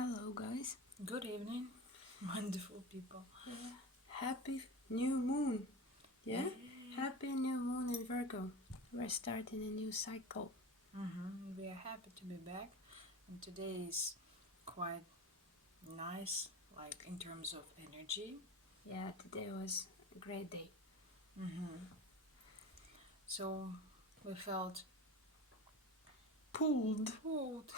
Hello, guys. Good evening, wonderful people. Yeah. Happy new moon. Yeah? Happy new moon in Virgo. We're starting a new cycle. We are happy to be back, and today is quite nice, like in terms of energy. Yeah, today was a great day. So we felt Pulled pulled.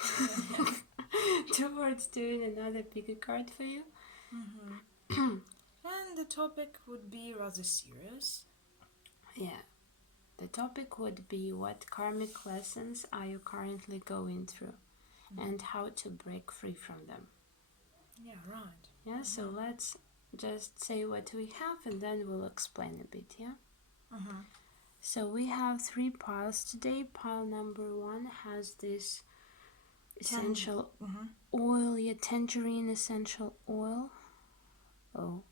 towards doing another pick card for you. And the topic would be rather serious. Yeah. The topic would be what karmic lessons are you currently going through and how to break free from them. Yeah, right. Yeah, so let's just say what we have and then we'll explain a bit, yeah? So we have 3 piles today. Pile number 1 has this essential oil, yeah, tangerine essential oil. Oh,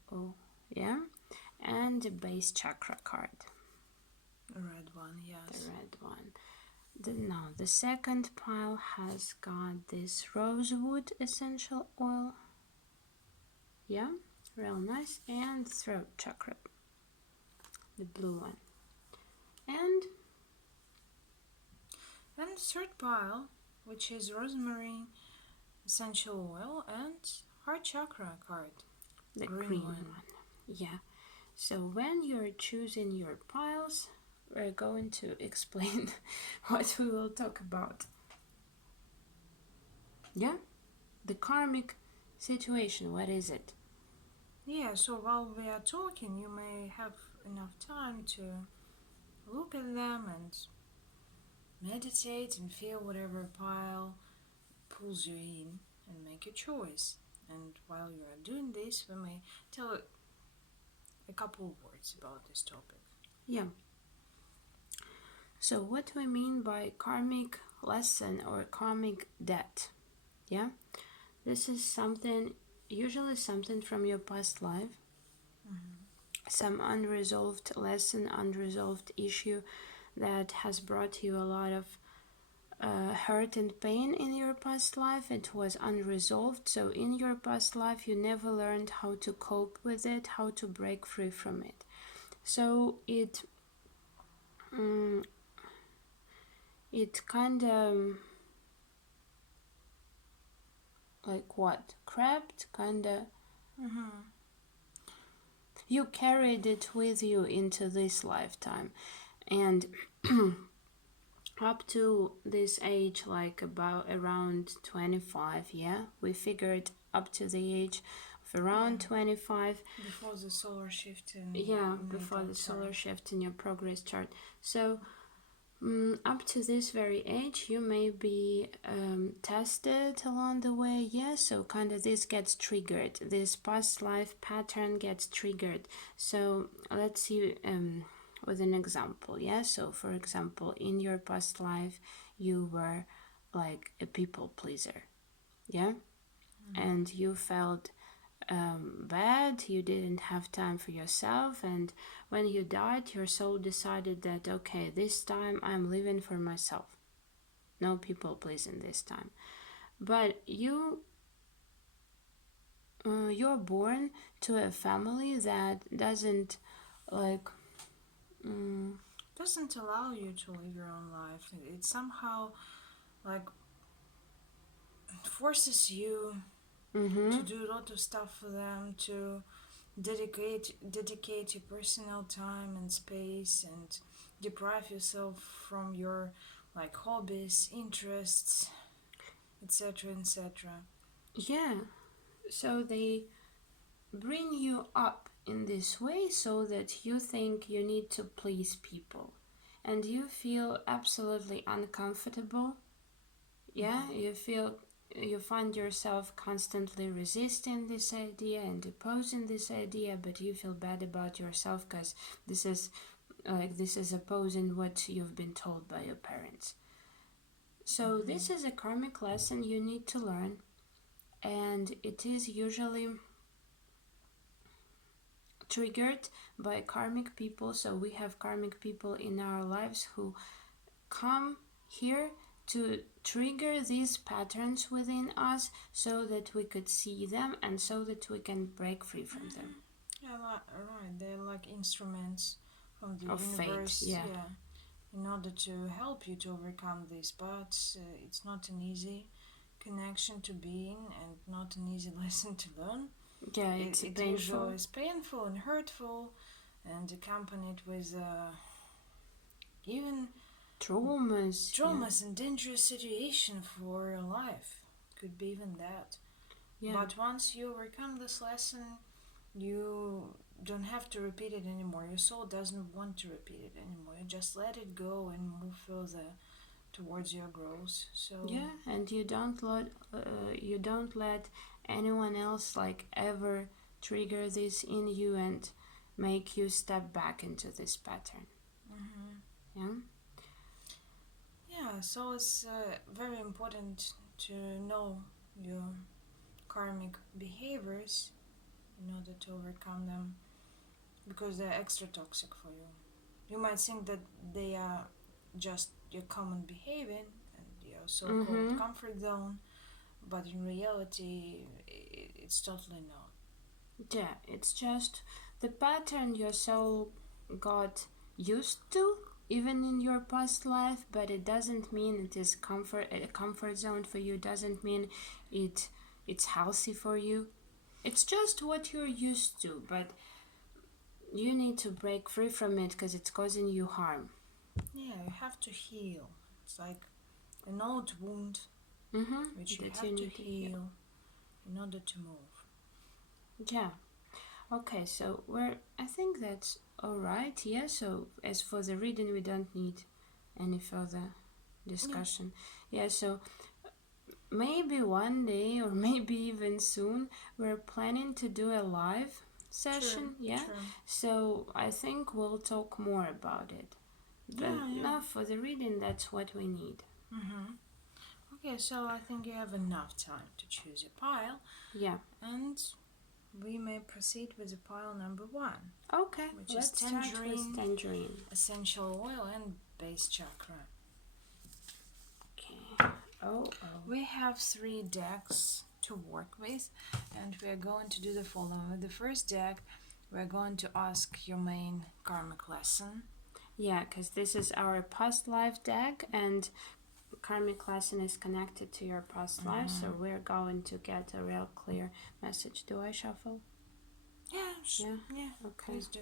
yeah. And the base chakra card. The red one, yes. The red one. Now, the second pile has got this rosewood essential oil. Yeah, real nice. And throat chakra, the blue one. And the third pile, which is Rosemary essential oil and heart chakra card. the green one. Yeah. So when you're choosing your piles, we're going to explain what we will talk about. Yeah? The karmic situation, what is it? Yeah, so while we are talking, you may have enough time to look at them and meditate and feel whatever pile pulls you in and make a choice. And while you are doing this, we may tell a couple of words about this topic. Yeah. So what we mean by karmic lesson or karmic debt? Yeah? This is usually something from your past life. Some unresolved lesson, unresolved issue that has brought you a lot of hurt and pain in your past life. It was unresolved, so in your past life you never learned how to cope with it, how to break free from it. So it kind of like what? Crept, kind of. You carried it with you into this lifetime, and up to this age, like around 25, yeah, we figured up to the age of around 25, before the solar shift before the solar shift in your progress chart. So up to this very age you may be tested along the way, yeah, so kind of this gets triggered, this past life pattern gets triggered. So let's see with an example, yeah. So for example, in your past life you were like a people pleaser, yeah, and you felt bad, you didn't have time for yourself, and when you died your soul decided that okay, this time I'm living for myself, no people pleasing this time. But you're born to a family that doesn't doesn't allow you to live your own life. It somehow like forces you to do a lot of stuff for them, to dedicate your personal time and space, and deprive yourself from your like hobbies, interests, etc., etc. yeah. So they bring you up in this way so that you think you need to please people, and you feel absolutely uncomfortable. Yeah, you find yourself constantly resisting this idea and opposing this idea, but you feel bad about yourself because this is opposing what you've been told by your parents. So this is a karmic lesson you need to learn, and it is usually triggered by karmic people. So we have karmic people in our lives who come here to trigger these patterns within us so that we could see them and so that we can break free from them. Yeah, right. They're like instruments from the Of universe. fate, yeah. In order to help you to overcome this, but it's not an easy connection to be in and not an easy lesson to learn. Yeah, it's it painful. usually is painful and hurtful and accompanied with even traumas and dangerous situation for your life. Could be even that. yeah. But once you overcome this lesson, you don't have to repeat it anymore. Your soul doesn't want to repeat it anymore. You just let it go and move further towards your growth. So yeah, and you don't let anyone else like ever trigger this in you and make you step back into this pattern. Yeah, so it's very important to know your karmic behaviors in order to overcome them, because they're extra toxic for you. You might think that they are just your common behavior and your so-called comfort zone, but in reality it's totally not. Yeah, it's just the pattern your soul got used to even in your past life, but it doesn't mean it is a comfort zone for you. It doesn't mean it's healthy for you. It's just what you're used to, but you need to break free from it because it's causing you harm. Yeah, you have to heal. It's like an old wound which you That have you to need to heal. heal in order to move. Yeah. Okay, so I think that's alright. Yeah, so as for the reading, we don't need any further discussion. Yeah, so maybe one day or maybe even soon we're planning to do a live session. True. So I think we'll talk more about it. But now for the reading, that's what we need. Okay, so I think you have enough time to choose a pile. Yeah. And we may proceed with the pile number 1. Okay, which let's is Tangerine, start with Tangerine. Essential oil and base chakra. Okay. We have 3 decks to work with, and we are going to do the following. With the first deck, we are going to ask your main karmic lesson. Yeah, because this is our past life deck, and karmic lesson is connected to your past life, so we're going to get a real clear message. Do I shuffle? Yeah. Okay. Please do.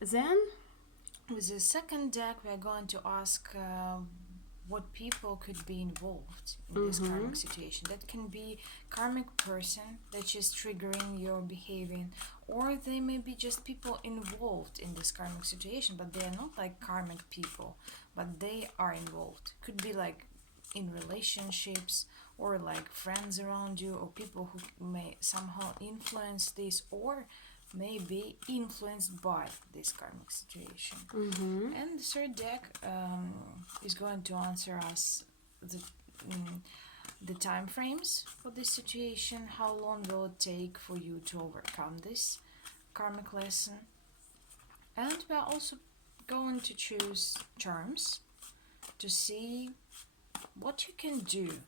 Then, with the second deck, we are going to ask what people could be involved in this karmic situation. That can be karmic person that's just triggering your behavior, or they may be just people involved in this karmic situation, but they are not like karmic people, but they are involved. Could be like in relationships, or like friends around you, or people who may somehow influence this, or may be influenced by this karmic situation. And the third deck is going to answer us the time frames for this situation, how long will it take for you to overcome this karmic lesson. And we are also going to choose charms to see what you can do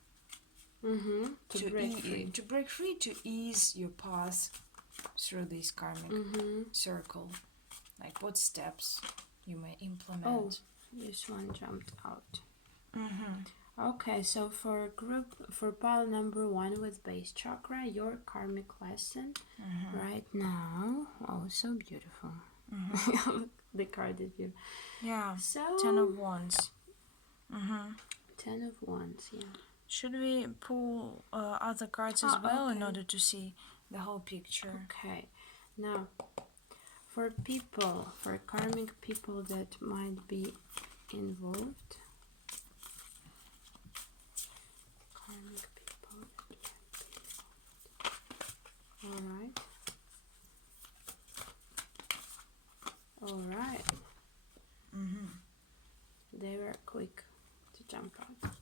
to break free, to ease your path through this karmic circle. Like what steps you may implement. Oh, this one jumped out. Okay, so for pile number 1 with base chakra, your karmic lesson right now. Oh, so beautiful. The card is beautiful. Yeah. So 10 of Wands. 10 of Wands. Yeah. Should we pull other cards as well in order to see the whole picture? Okay. Now, for karmic people that might be involved. Karmic people that might be involved. Alright. They were quick to jump out.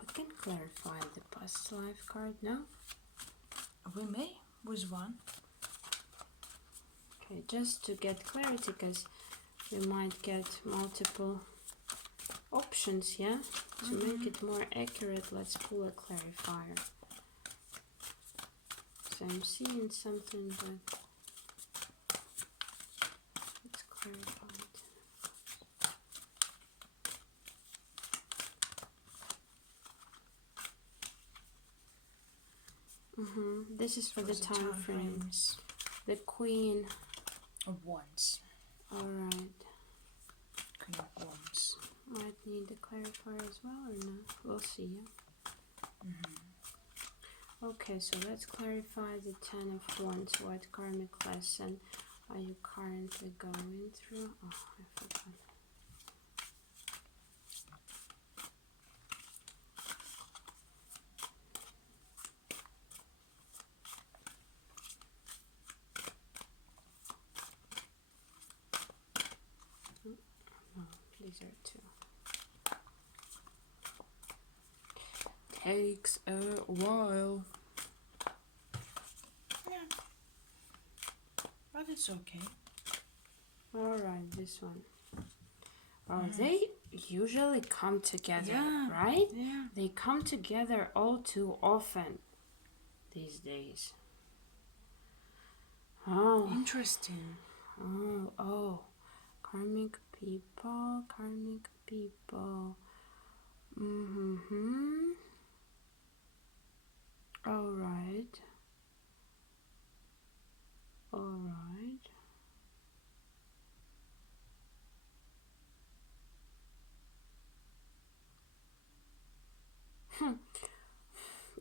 We can clarify the past life card, no? We may with one. Okay, just to get clarity, because you might get multiple options, yeah? To make it more accurate, let's pull a clarifier. So I'm seeing something, but let's clarify it. This is for the time frames. The Queen Of Wands. Alright. Queen of Wands. Might need the clarifier as well or no? We'll see, yeah? Okay, so let's clarify the Ten of Wands. What karmic lesson are you currently going through? Oh, I forgot. No, these are two. Takes a while. Yeah. But it's okay. Alright, this one. Oh, they usually come together, right? Yeah. They come together all too often these days. Oh. Interesting. Oh. Karmic people, karmic people. Alright.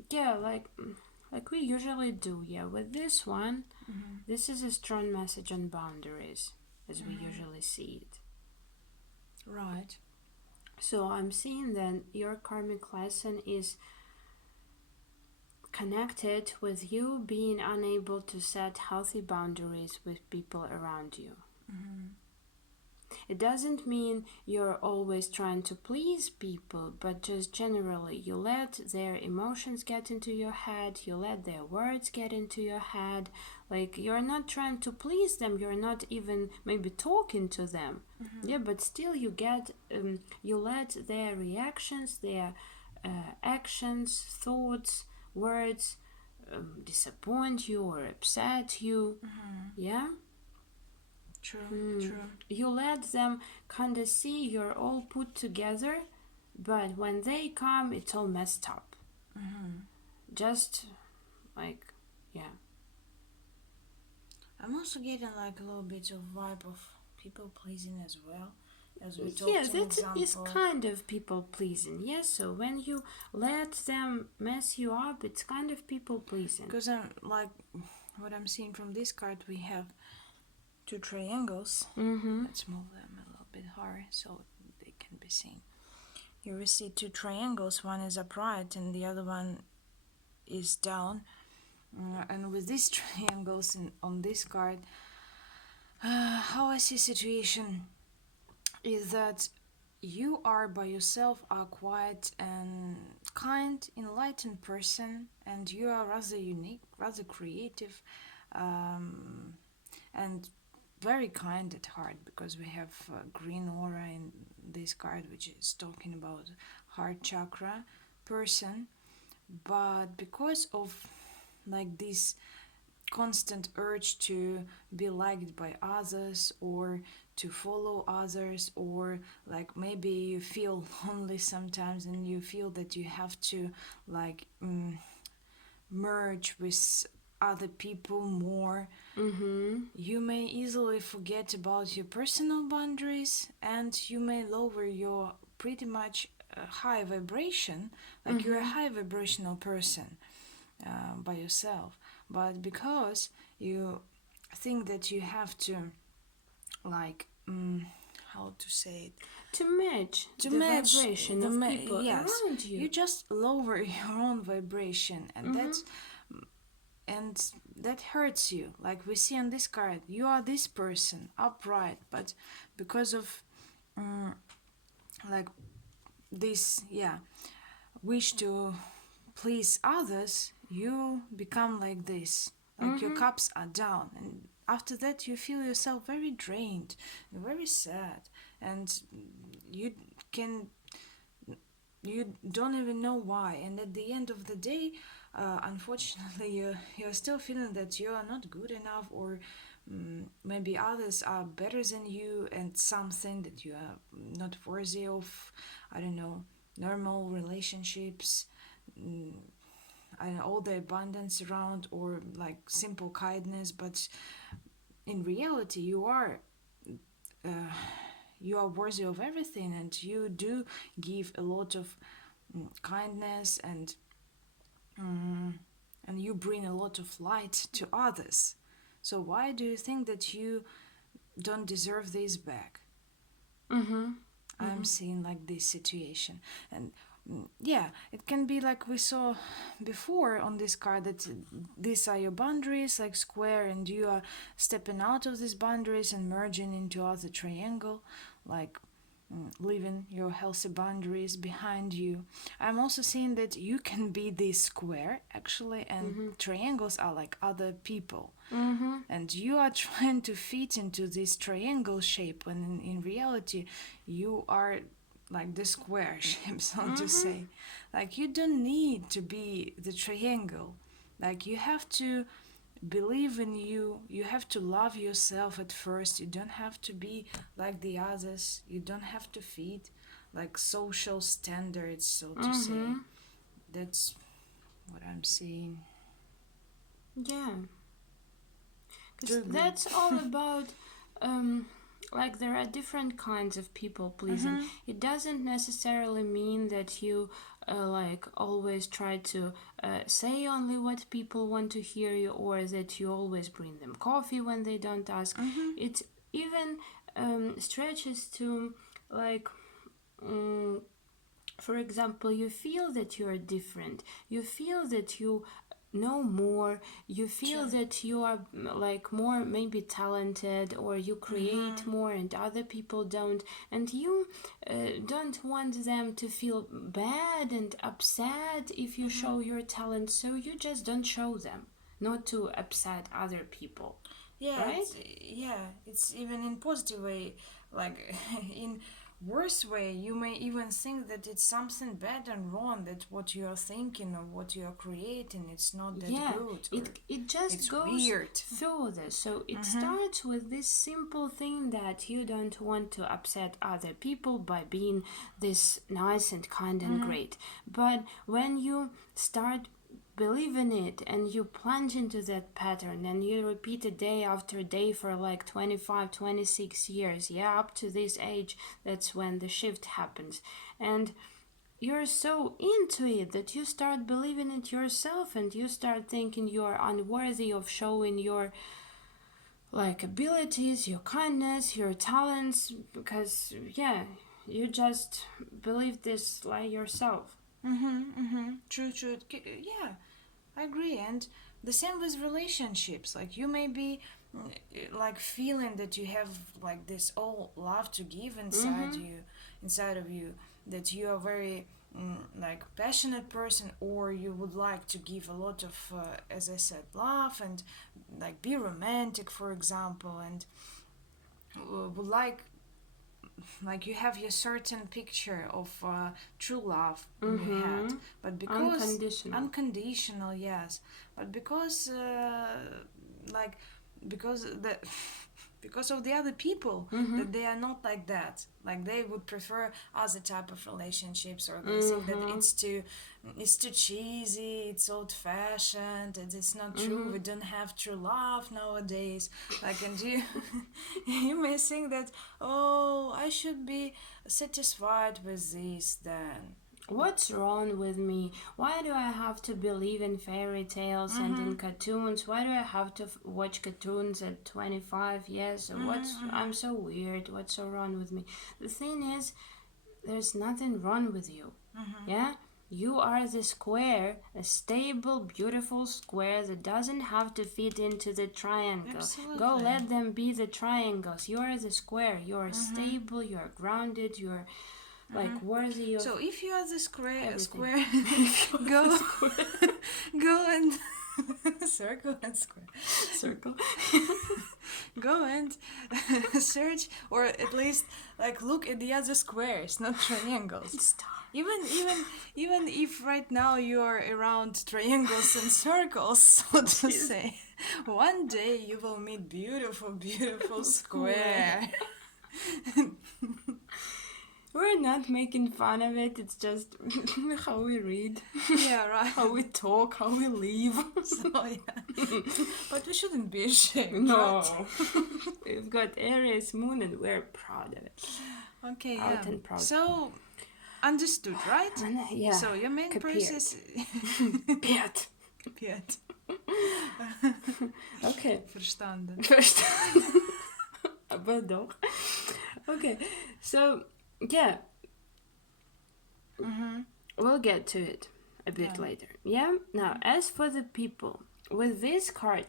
Yeah, like we usually do, yeah. With this one, this is a strong message on boundaries, as we usually see it. Right. So I'm seeing that your karmic lesson is connected with you being unable to set healthy boundaries with people around you. It doesn't mean you're always trying to please people, but just generally you let their emotions get into your head, you let their words get into your head. Like, you're not trying to please them, you're not even maybe talking to them. Yeah, but still you get you let their reactions, their actions, thoughts, words disappoint you or upset you. Yeah. True. You let them kind of see you're all put together, but when they come, it's all messed up. Just like, yeah. I'm also getting like a little bit of vibe of people pleasing as well, as we talked. Yes, it is kind of people pleasing. Yes, so when you let them mess you up, it's kind of people pleasing. Because I'm like, what I'm seeing from this card, we have two triangles. Let's move them a little bit higher so they can be seen. Here we see two triangles. One is upright and the other one is down. And with these triangles on this card, how I see situation is that you are by yourself are quiet and kind, enlightened person, and you are rather unique, rather creative, and very kind at heart, because we have green aura in this card, which is talking about heart chakra person. But because of like this constant urge to be liked by others or to follow others, or like maybe you feel lonely sometimes and you feel that you have to like merge with other people more, you may easily forget about your personal boundaries, and you may lower your pretty much high vibration, like you're a high vibrational person by yourself. But because you think that you have to like how to say it, to match the vibration of people around you. You just lower your own vibration, and that hurts you. Like we see on this card, you are this person upright, but because of like this wish to please others, you become like this. Like your cups are down, and after that you feel yourself very drained, very sad, and you can you don't even know why. And at the end of the day, unfortunately, you're still feeling that you are not good enough, or maybe others are better than you and something that you are not worthy of. I don't know, normal relationships, and all the abundance around, or like simple kindness. But in reality, you are worthy of everything, and you do give a lot of kindness, and you bring a lot of light to others. So why do you think that you don't deserve this back? I'm seeing like this situation. And yeah, it can be like we saw before on this card, that these are your boundaries, like square, and you are stepping out of these boundaries and merging into other triangle, like leaving your healthy boundaries behind you. I'm also seeing that you can be this square actually, and triangles are like other people. And you are trying to fit into this triangle shape, when in reality you are like the square shape, so to say. Like, you don't need to be the triangle. Like, you have to believe in you. You have to love yourself at first. You don't have to be like the others. You don't have to fit like social standards, so to say. That's what I'm seeing. Yeah. 'Cause that's all about like, there are different kinds of people pleasing. It doesn't necessarily mean that you like always try to say only what people want to hear you, or that you always bring them coffee when they don't ask. It even stretches to like for example, you feel that you are different, you feel that you know more, you feel that you are like more maybe talented, or you create more and other people don't, and you don't want them to feel bad and upset if you show your talent, so you just don't show them, not to upset other people. Yeah, right? it's even in positive way, like in worse way, you may even think that it's something bad and wrong, that what you are thinking or what you are creating, it's not that good. It just it's goes weird. further. So it starts with this simple thing that you don't want to upset other people by being this nice and kind and great. But when you start believe in it and you plunge into that pattern and you repeat it day after day for like 25, 26 years, up to this age, that's when the shift happens, and you're so into it that you start believing it yourself, and you start thinking you're unworthy of showing your like abilities, your kindness, your talents, because you just believe this lie yourself. True. Yeah, I agree. And the same with relationships. Like, you may be like feeling that you have like this all love to give inside of you, that you are very like passionate person, or you would like to give a lot of as I said, love, and like be romantic, for example, and would like you have your certain picture of true love in your head, but because unconditional, yes, but because like because the because of the other people, that they are not like that, like they would prefer other type of relationships, or they think that it's too cheesy, it's old fashioned, and it's not true, we don't have true love nowadays, like, and you you may think that, oh, I should be satisfied with this then. What's wrong with me? Why do I have to believe in fairy tales and in cartoons? Why do I have to watch cartoons at 25 years? I'm so weird. What's so wrong with me? The thing is, there's nothing wrong with you. Yeah? You are the square, a stable, beautiful square that doesn't have to fit into the triangle. Absolutely. Go let them be the triangles. You are the square. You are stable, you are grounded, you're like worthy of. So if you are the square, everything. go, go and circle and square. Circle. Go and search, or at least like look at the other squares, not triangles. Stop. Even if right now you are around triangles and circles, so to say, one day you will meet beautiful square. We're not making fun of it, it's just how we read, Yeah, right. how we talk, how we live. So yeah, but we shouldn't be ashamed. No. We've got Aries moon and we're proud of it. Okay, Out yeah. and proud. So understood, right? Yeah. So your main Capiert. process. Piet. Capiert. Okay. Verstanden. First. Aber doch. Okay, so yeah. We'll get to it a bit later. Yeah? Now, as for the people, with this card,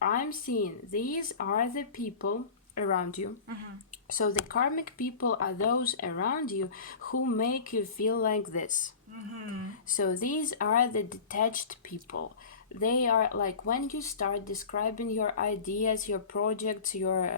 I'm seeing these are the people around you. So the karmic people are those around you who make you feel like this. So these are the detached people. They are like when you start describing your ideas, your projects, your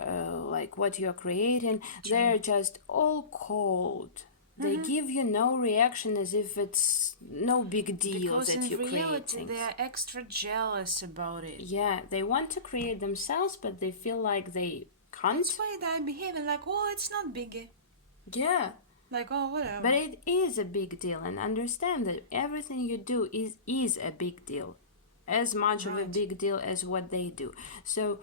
like what you're creating, they're just all cold. They give you no reaction, as if it's no big deal Because that you in create reality, things. they are extra jealous about it. Yeah, they want to create themselves, but they feel like they can't. That's why they're behaving like, oh, it's not big. Yeah, Like, oh, whatever. but it is a big deal, and understand that everything you do is a big deal, as much of a Right. big deal as what they do. So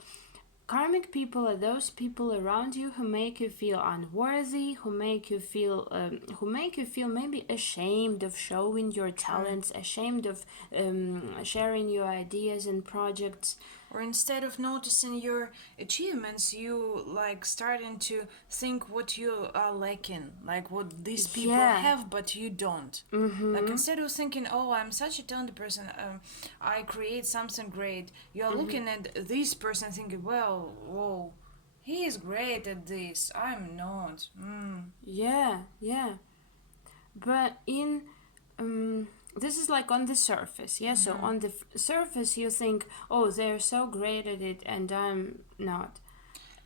karmic people are those people around you who make you feel unworthy, who make you feel maybe ashamed of showing your talents, ashamed of sharing your ideas and projects. Or instead of noticing your achievements, you like starting to think what you are lacking, like what these people Yeah. have but you don't. Like instead of thinking, oh, I'm such a talented person, I create something great, you are looking at this person thinking, well, whoa, he is great at this, I'm not. Yeah, yeah. But in this is like on the surface, yeah. So on the surface, you think, oh, they're so great at it, and I'm not.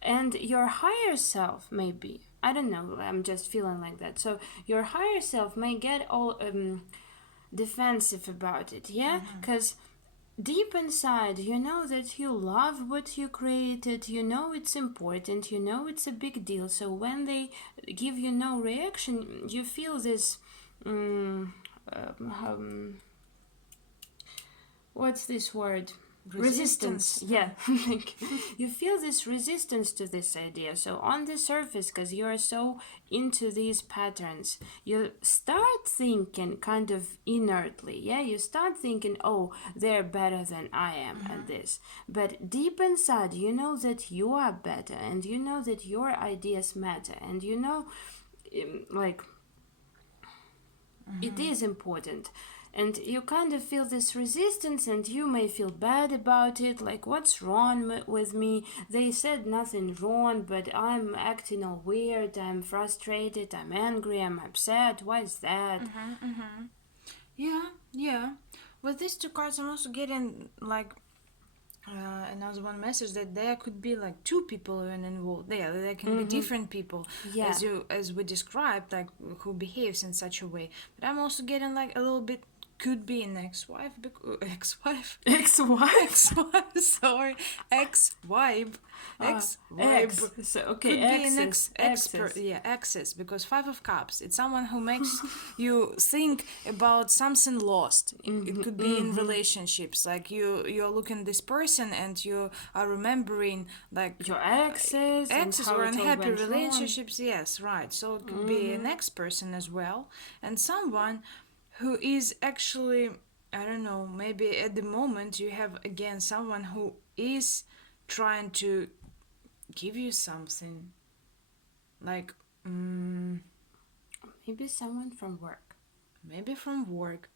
And your higher self, maybe, I don't know. I'm just feeling like that. So your higher self may get all defensive about it, yeah, because. Deep inside, you know that you love what you created, you know it's important, you know it's a big deal. So when they give you no reaction, you feel this. What's this word? Resistance. Yeah. Like, you feel this resistance to this idea. So on the surface, because you are so into these patterns, you start thinking kind of inertly. Yeah, you start thinking, oh, they're better than I am at this. But deep inside, you know that you are better, and you know that your ideas matter, and you know, like, it is important. And you kind of feel this resistance, and you may feel bad about it, like, what's wrong with me? They said nothing wrong, but I'm acting all weird, I'm frustrated, I'm angry, I'm upset. Why is that? Yeah. With these two cards, I'm also getting like another one message that there could be like two people even involved. There can be different people, Yeah. as we described, like who behaves in such a way. But I'm also getting like a little bit could be an ex-wife, ex-wife, sorry, ex-wife, Ex. So, okay, could be an exes. expert, yeah, exes, because Five of Cups, it's someone who makes you think about something lost. It could be in relationships, like you're looking at this person and you are remembering like Your exes. and exes how or it all unhappy went wrong. relationships. Yes, right. So it could be an ex-person as well, and someone who is actually, I don't know, maybe at the moment you have again someone who is trying to give you something, like Maybe someone from work. maybe from work,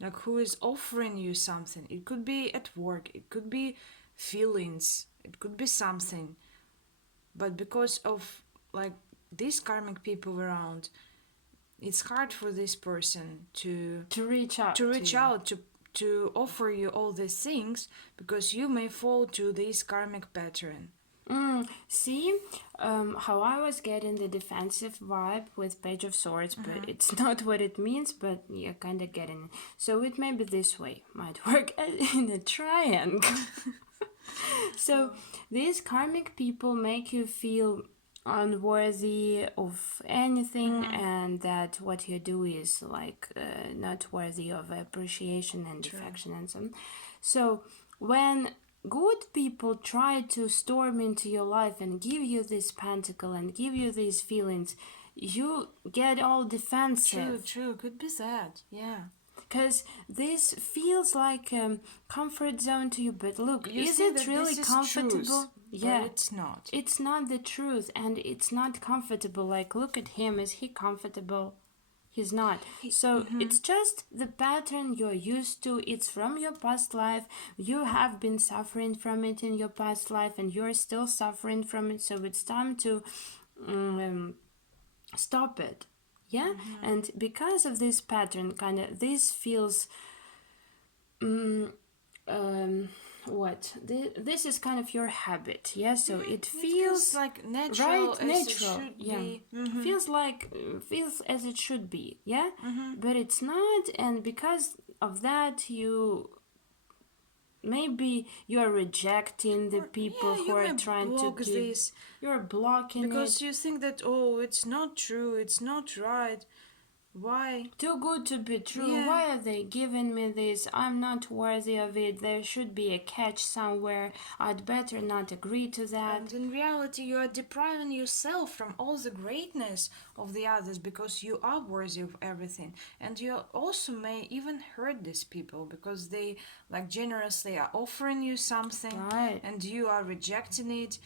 like who is offering you something. It could be at work, it could be feelings, it could be something, but because of like these karmic people around, it's hard for this person to reach out to offer you all these things, because you may fall to this karmic pattern. See, how I was getting the defensive vibe with Page of Swords, but it's not what it means, but you're kind of getting it. So it may be this way, might work in a triangle. So these karmic people make you feel unworthy of anything, and that what you do is like not worthy of appreciation and affection and so on. So when good people try to storm into your life and give you this pentacle and give you these feelings, you get all defensive. True, could be that, yeah. Because this feels like a comfort zone to you, but look, is it really comfortable? Truth, yeah, it's not. It's not the truth, and it's not comfortable. Like, look at him. Is he comfortable? He's not. So it's just the pattern you're used to. It's from your past life. You have been suffering from it in your past life, and you're still suffering from it. So it's time to stop it. Yeah, and because of this pattern, kind of this feels this is kind of your habit. Yeah, so it feels like natural, right, as natural. it should yeah, be. feels as it should be. Yeah, but it's not, and because of that, maybe you're rejecting the people who are trying to give. This. You're blocking because it. You think that, oh, it's not true, it's not right. Why? Too good to be true. Yeah. Why are they giving me this? I'm not worthy of it. There should be a catch somewhere. I'd better not agree to that. And in reality, you are depriving yourself from all the greatness of the others, because you are worthy of everything. And you also may even hurt these people, because they like generously are offering you something, Right. and you are rejecting it,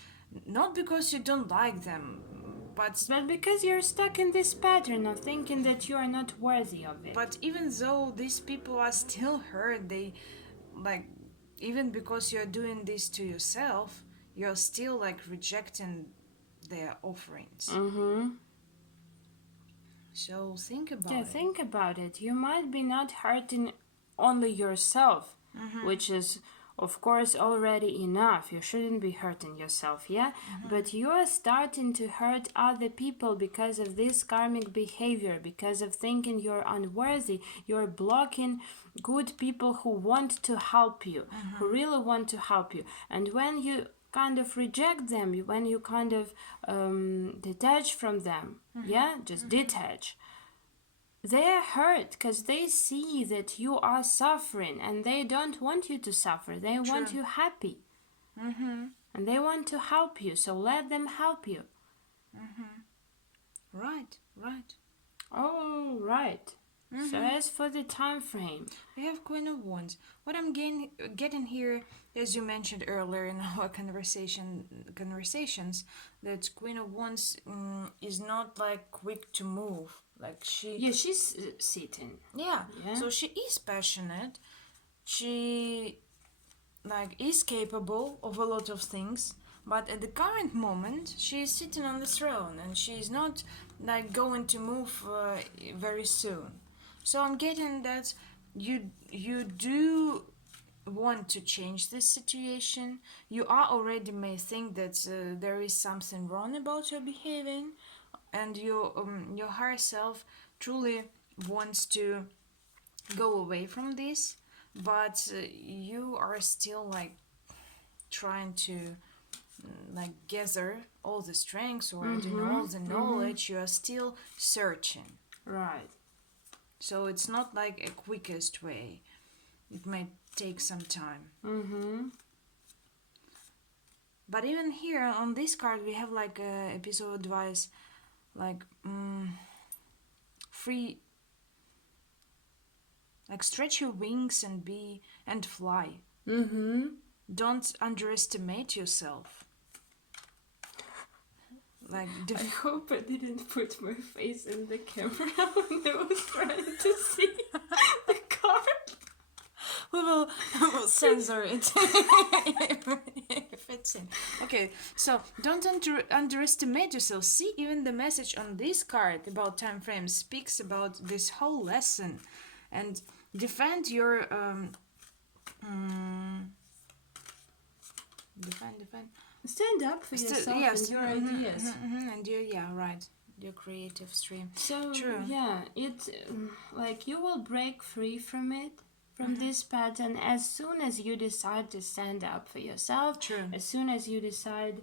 not because you don't like them, but because you're stuck in this pattern of thinking that you are not worthy of it. But even though these people are still hurt, they like, even because you're doing this to yourself, you're still like rejecting their offerings. So think about it. Yeah, think about it. You might be not hurting only yourself, which is of course already enough. You shouldn't be hurting yourself, yeah? But you are starting to hurt other people because of this karmic behavior, because of thinking you're unworthy. You're blocking good people who want to help you, who really want to help you. And when you kind of reject them, when you kind of detach from them, yeah, just detach, they're hurt because they see that you are suffering, and they don't want you to suffer. They want you happy. And they want to help you, so let them help you. Right. Oh, right. So as for the time frame, we have Queen of Wands. What I'm getting here, as you mentioned earlier in our conversations, that Queen of Wands is not like quick to move. Like she's sitting. Yeah. So she is passionate. She like is capable of a lot of things, but at the current moment she is sitting on the throne, and she is not like going to move very soon. So I'm getting that you do want to change this situation. You are already may think that there is something wrong about your behaving, and your higher self truly wants to go away from this, but you are still like trying to like gather all the strengths, or all the knowledge. You are still searching. Right. So it's not like a quickest way. It may take some time. But even here on this card we have like a episode advice, like free, like stretch your wings and fly. Don't underestimate yourself. Like I hope I didn't put my face in the camera when I was trying to see the card. we will censor it if That's it. Okay, so don't underestimate yourself. See, even the message on this card about time frames speaks about this whole lesson, and defend your defend. Stand up for yourself and your ideas. And your creative stream. So True. yeah, it like you will break free from it, from this pattern, as soon as you decide to stand up for yourself. True. As soon as you decide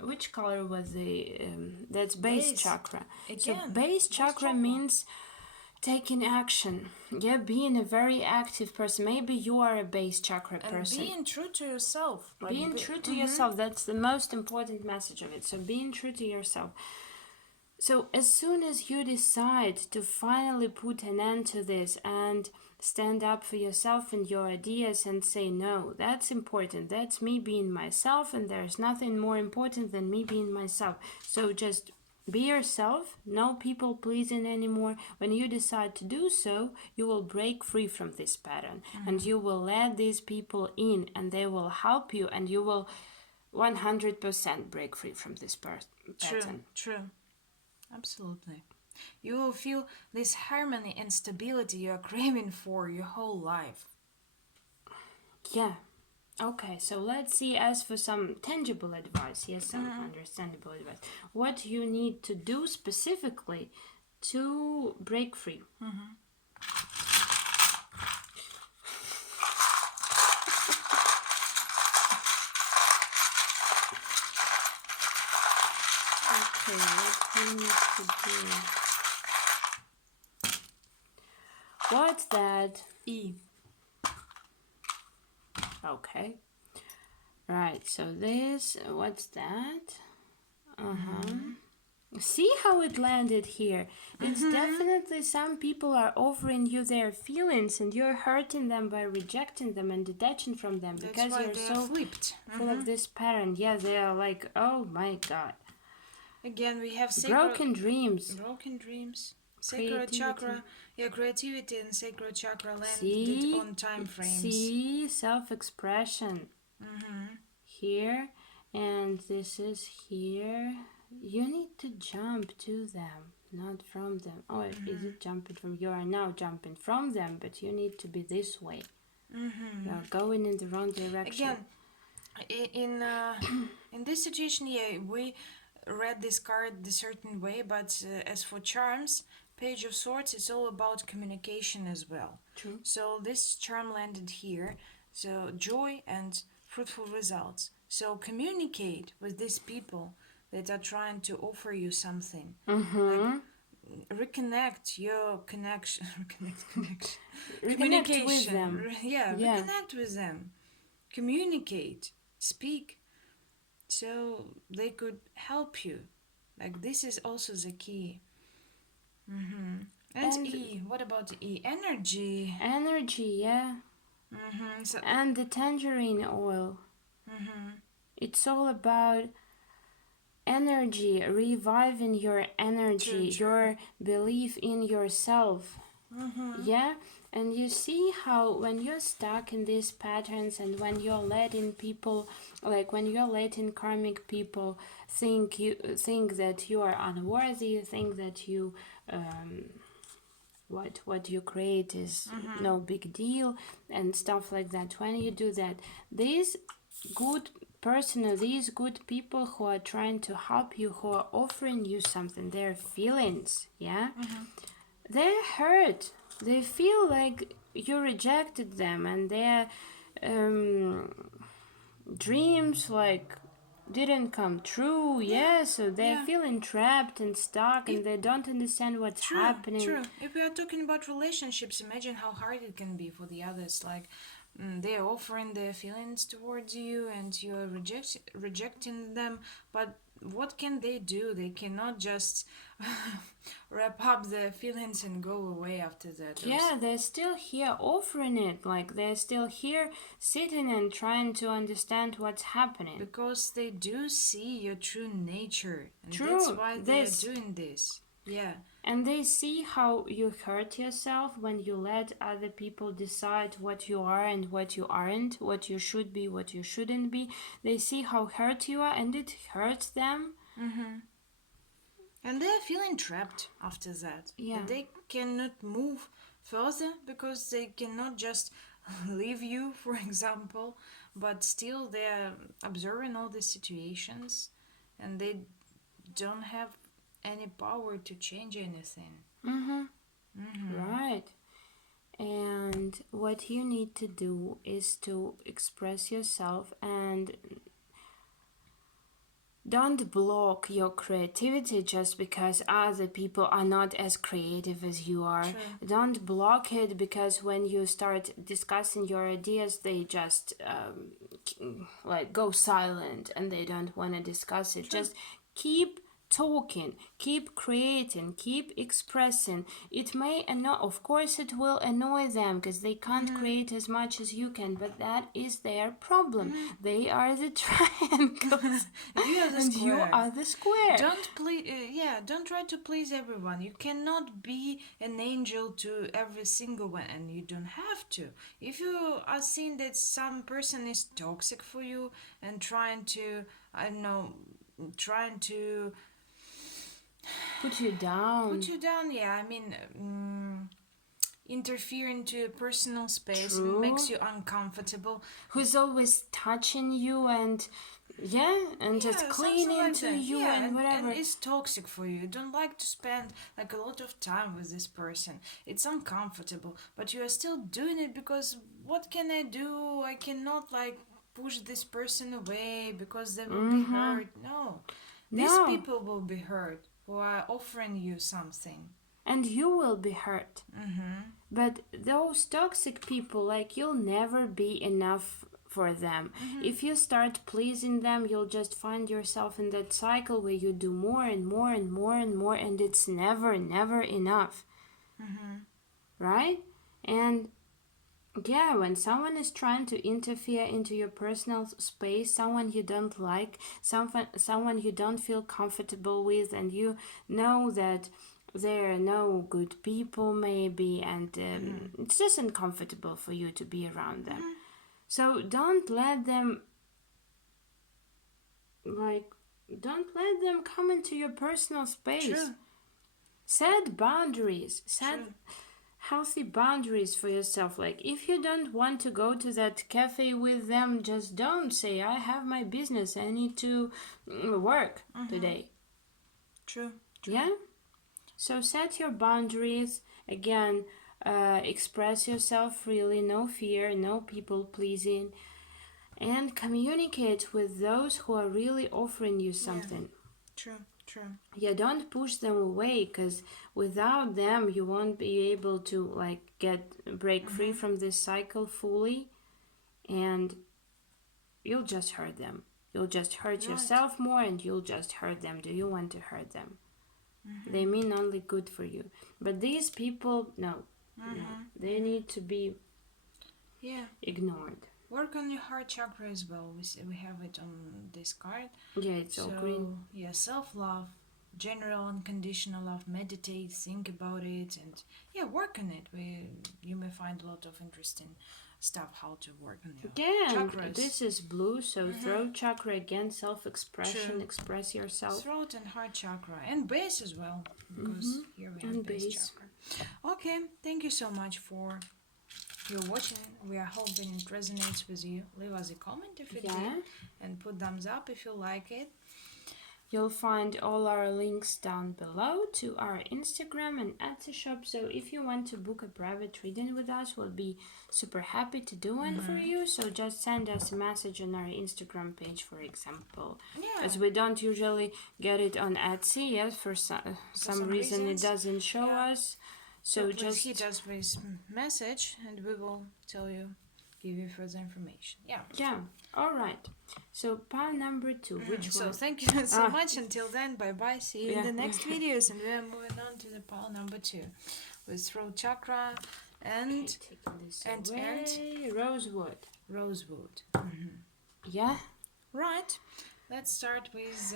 which color was the that's base chakra. Again, so base chakra means taking action. Yeah, being a very active person. Maybe you are a base chakra person. And being true to yourself. Being true to yourself, that's the most important message of it. So being true to yourself. So as soon as you decide to finally put an end to this and stand up for yourself and your ideas and say, no, that's important. That's me being myself, and there's nothing more important than me being myself. So just be yourself, no people pleasing anymore. When you decide to do so, you will break free from this pattern, and you will let these people in, and they will help you, and you will 100% break free from this pattern. True. Absolutely. You will feel this harmony and stability you are craving for your whole life. Yeah. Okay, so let's see, as for some tangible advice, yes, some understandable advice. What you need to do specifically to break free. Okay, what you need to do. What's that? E. Okay. Right, so this, what's that? See how it landed here? It's definitely some people are offering you their feelings and you're hurting them by rejecting them and detaching from them because you're so flipped. full of this pattern. Yeah, they are like, oh my god. Again, we have Broken dreams. Broken dreams. Sacred chakra. Yeah, creativity and sacred chakra landed See? on time frames. See, self-expression. Here, and this is here. You need to jump to them, not from them. Oh, is it jumping from? You are now jumping from them, but you need to be this way. You are going in the wrong direction. Again, in this situation, yeah, we read this card the certain way, but as for charms, Page of Swords, it's all about communication as well. True. So this charm landed here. So joy and fruitful results. So communicate with these people that are trying to offer you something. Like, reconnect your connection. Reconnect with them. Reconnect with them. Communicate. Speak. So they could help you. Like, this is also the key. And E. What about E? Energy. Energy, yeah. So, And the tangerine oil. It's all about energy, reviving your energy, your belief in yourself. Yeah, and you see how when you're stuck in these patterns and when you're letting people, like when you're letting karmic people think that you are unworthy, think that you what you create is no big deal and stuff like that. When you do that, these good these good people who are trying to help you, who are offering you something, their feelings, yeah, they're hurt. They feel like you rejected them, and their dreams like didn't come true. Yeah, so they're feeling trapped and stuck, and they don't understand what's happening. True. If we are talking about relationships, imagine how hard it can be for the others. Like, they're offering their feelings towards you and you're rejecting them, but what can they do? They cannot just wrap up their feelings and go away after that. Yeah, they're still here offering it, like they're still here sitting and trying to understand what's happening. Because they do see your true nature, and that's why they're doing this. Yeah. And they see how you hurt yourself when you let other people decide what you are and what you aren't, what you should be, what you shouldn't be. They see how hurt you are, and it hurts them. And they're feeling trapped after that. Yeah. And they cannot move further because they cannot just leave you, for example, but still they're observing all these situations and they don't have any power to change anything. Right. And what you need to do is to express yourself and don't block your creativity just because other people are not as creative as you are. True. Don't block it because when you start discussing your ideas, they just like go silent and they don't want to discuss it. True. Just keep talking, keep creating, keep expressing. It may annoy, of course it will annoy them because they can't create as much as you can, but that is their problem. They are the triangles You are the and you square. are the square. Don't try to please everyone. You cannot be an angel to every single one, and you don't have to. If you are seeing that some person is toxic for you and trying to Put you down. put you down, interfere into your personal space, True. makes you uncomfortable. Who's always touching you and just Yeah, clinging something like to that. you Yeah, and whatever. and it's toxic for you. You don't like to spend like a lot of time with this person. It's uncomfortable, but you are still doing it because what can I do? I cannot like push this person away because they will be hurt. No. These No. people will be hurt who are offering you something. And you will be hurt. But those toxic people, like, you'll never be enough for them. If you start pleasing them, you'll just find yourself in that cycle where you do more and more and more and more, and it's never enough. Right? And yeah, when someone is trying to interfere into your personal space, someone you don't like, someone you don't feel comfortable with, and you know that there are no good people maybe, and it's just uncomfortable for you to be around them. So don't let them come into your personal space. True. Set boundaries. Set True. healthy boundaries for yourself. Like, if you don't want to go to that cafe with them, just don't say, I have my business, I need to work today. True. Yeah? So set your boundaries. Again, express yourself freely, no fear, no people pleasing, and communicate with those who are really offering you something. True. Yeah, don't push them away, because without them you won't be able to break free from this cycle fully, and you'll just hurt them. You'll just hurt yourself more, and you'll just hurt them. Do you want to hurt them? They mean only good for you. But these people, no, they need to be ignored. Work on your heart chakra as well. We have it on this card. Yeah, it's all green. Yeah, self-love, general unconditional love. Meditate, think about it, and work on it. You may find a lot of interesting stuff how to work on your chakras. This is blue, so throat chakra again, self-expression. True. Express yourself. Throat and heart chakra, and base as well, because here we have base chakra. Okay, thank you so much for your watching. We are hoping it resonates with you. Leave us a comment if it did, and put thumbs up if you like it. You'll find all our links down below to our Instagram and Etsy shop. So if you want to book a private reading with us, we'll be super happy to do one for you. So just send us a message on our Instagram page, for example. As we don't usually get it on Etsy, for some reason it doesn't show us. So just hit us with message, and we will give you further information. Yeah. All right. So pile number 2. Which so one? thank you so much. Until then, bye bye. See you in the next videos, and we are moving on to the pile number 2 with throat chakra and Rosewood. Rosewood. Yeah. Right. Let's start with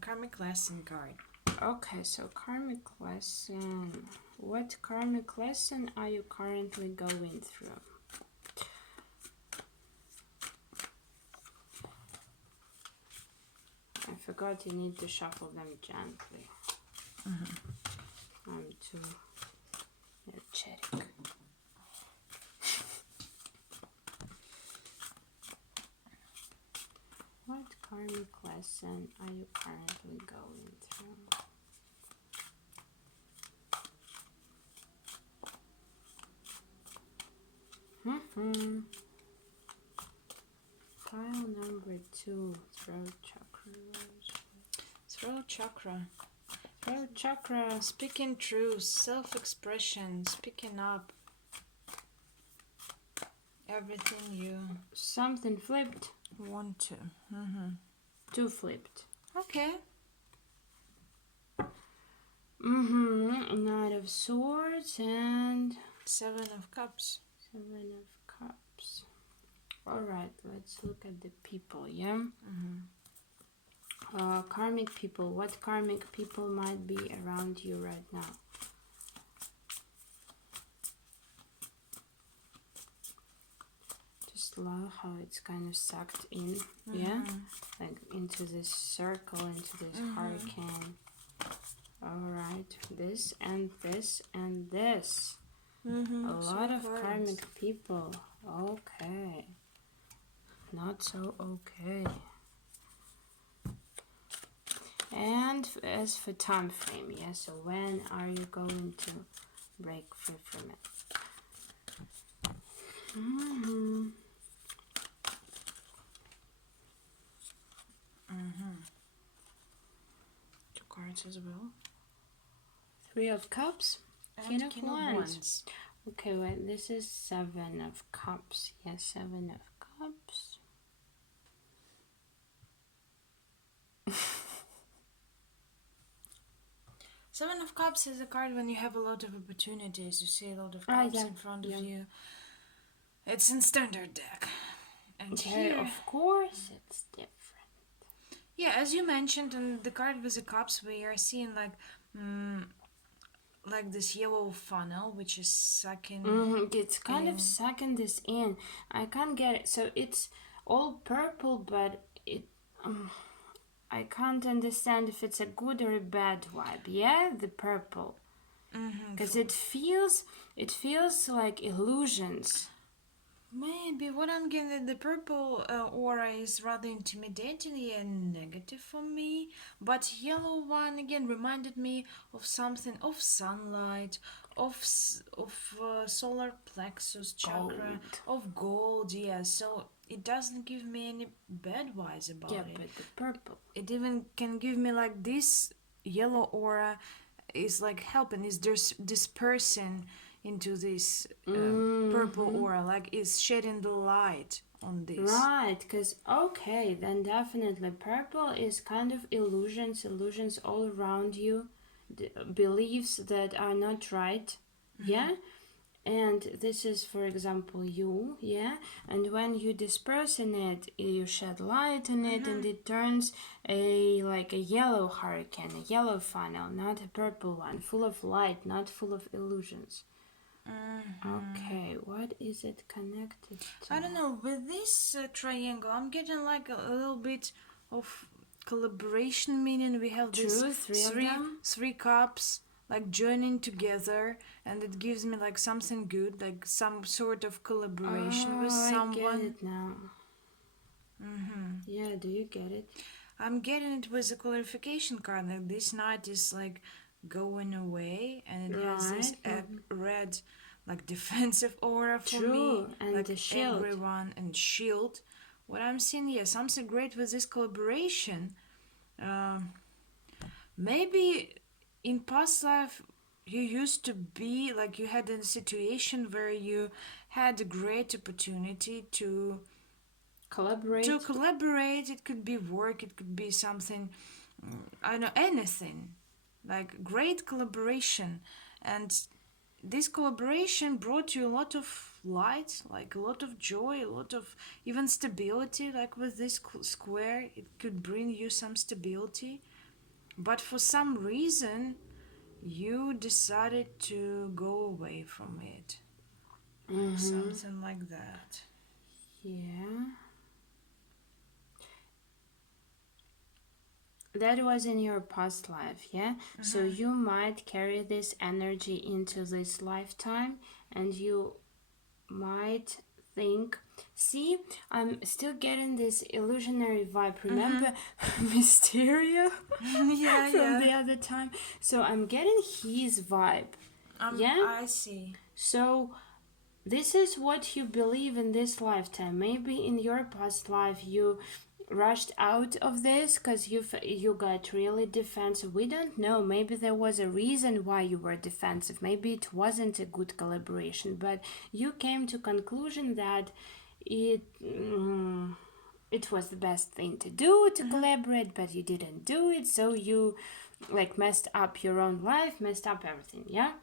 karmic lesson card. Okay, so karmic lesson. What karmic lesson are you currently going through? I forgot you need to shuffle them gently. I'm too energetic. What karmic lesson are you currently going through? Pile number 2, throat chakra. Throat chakra. Throat chakra. Speaking truth, self-expression, speaking up. Everything you Something flipped. want to. 2 flipped. Okay. Knight of Swords and 7 of Cups. 7 of Cups. Alright, let's look at the people, yeah? Karmic people. What karmic people might be around you right now? Just love how it's kind of sucked in, yeah? Like into this circle, into this hurricane. Alright, this and this and this. A lot of karmic people. Okay. Not so okay. And as for time frame, yeah, so when are you going to break free from it? Two cards as well. 3 of Cups. And King of Wands. Okay, wait, this is 7 of Cups. Yes, 7 of Cups. Seven of Cups is a card when you have a lot of opportunities. You see a lot of cups in front of you. It's in standard deck. And Okay, here, of course, it's different. yeah, as you mentioned, in the card with the cups, we are seeing like this yellow funnel, which is sucking. It's kind of sucking this in. I can't get it. So it's all purple, but I can't understand if it's a good or a bad vibe. Yeah, the purple, because it feels like illusions. Maybe what I'm getting, the purple aura is rather intimidating and negative for me, but yellow one again reminded me of something, of sunlight, of solar plexus chakra, of gold. Yeah, so it doesn't give me any bad vibes about it. Yeah, but the purple. It even can give me like this yellow aura is like helping, is dispersing into this purple aura, like is shedding the light on this. Right, because okay, then definitely purple is kind of illusions all around you, beliefs that are not right, yeah? And this is, for example, you, yeah? And when you disperse in it, you shed light on it, and it turns like a yellow hurricane, a yellow funnel, not a purple one, full of light, not full of illusions. Okay, what is it connected to? I don't know, with this triangle, I'm getting like a little bit of collaboration, meaning we have this three cups like joining together, and it gives me like something good, like some sort of collaboration with someone. I get it now. Yeah, do you get it? I'm getting it with a clarification card. Like this knight is like going away, and it has this red like defensive aura for me, and like the shield. angry one and shield. What I'm seeing here, something great with this collaboration. Maybe in past life you used to be like, you had a situation where you had a great opportunity to collaborate. It could be work, it could be something, I don't know, anything, like great collaboration, and this collaboration brought you a lot of light, like a lot of joy, a lot of even stability. Like with this square, it could bring you some stability. but for some reason you decided to go away from it. Something like that. Yeah. That was in your past life, yeah? So you might carry this energy into this lifetime, and you might think, see, I'm still getting this illusionary vibe. Remember Mysterio Yeah, from the other time? So I'm getting his vibe. Yeah? I see. So this is what you believe in this lifetime. Maybe in your past life you rushed out of this because you got really defensive. We don't know. Maybe there was a reason why you were defensive. Maybe it wasn't a good collaboration, but you came to conclusion that it was the best thing to do to collaborate, but you didn't do it, so you like messed up your own life, messed up everything, yeah.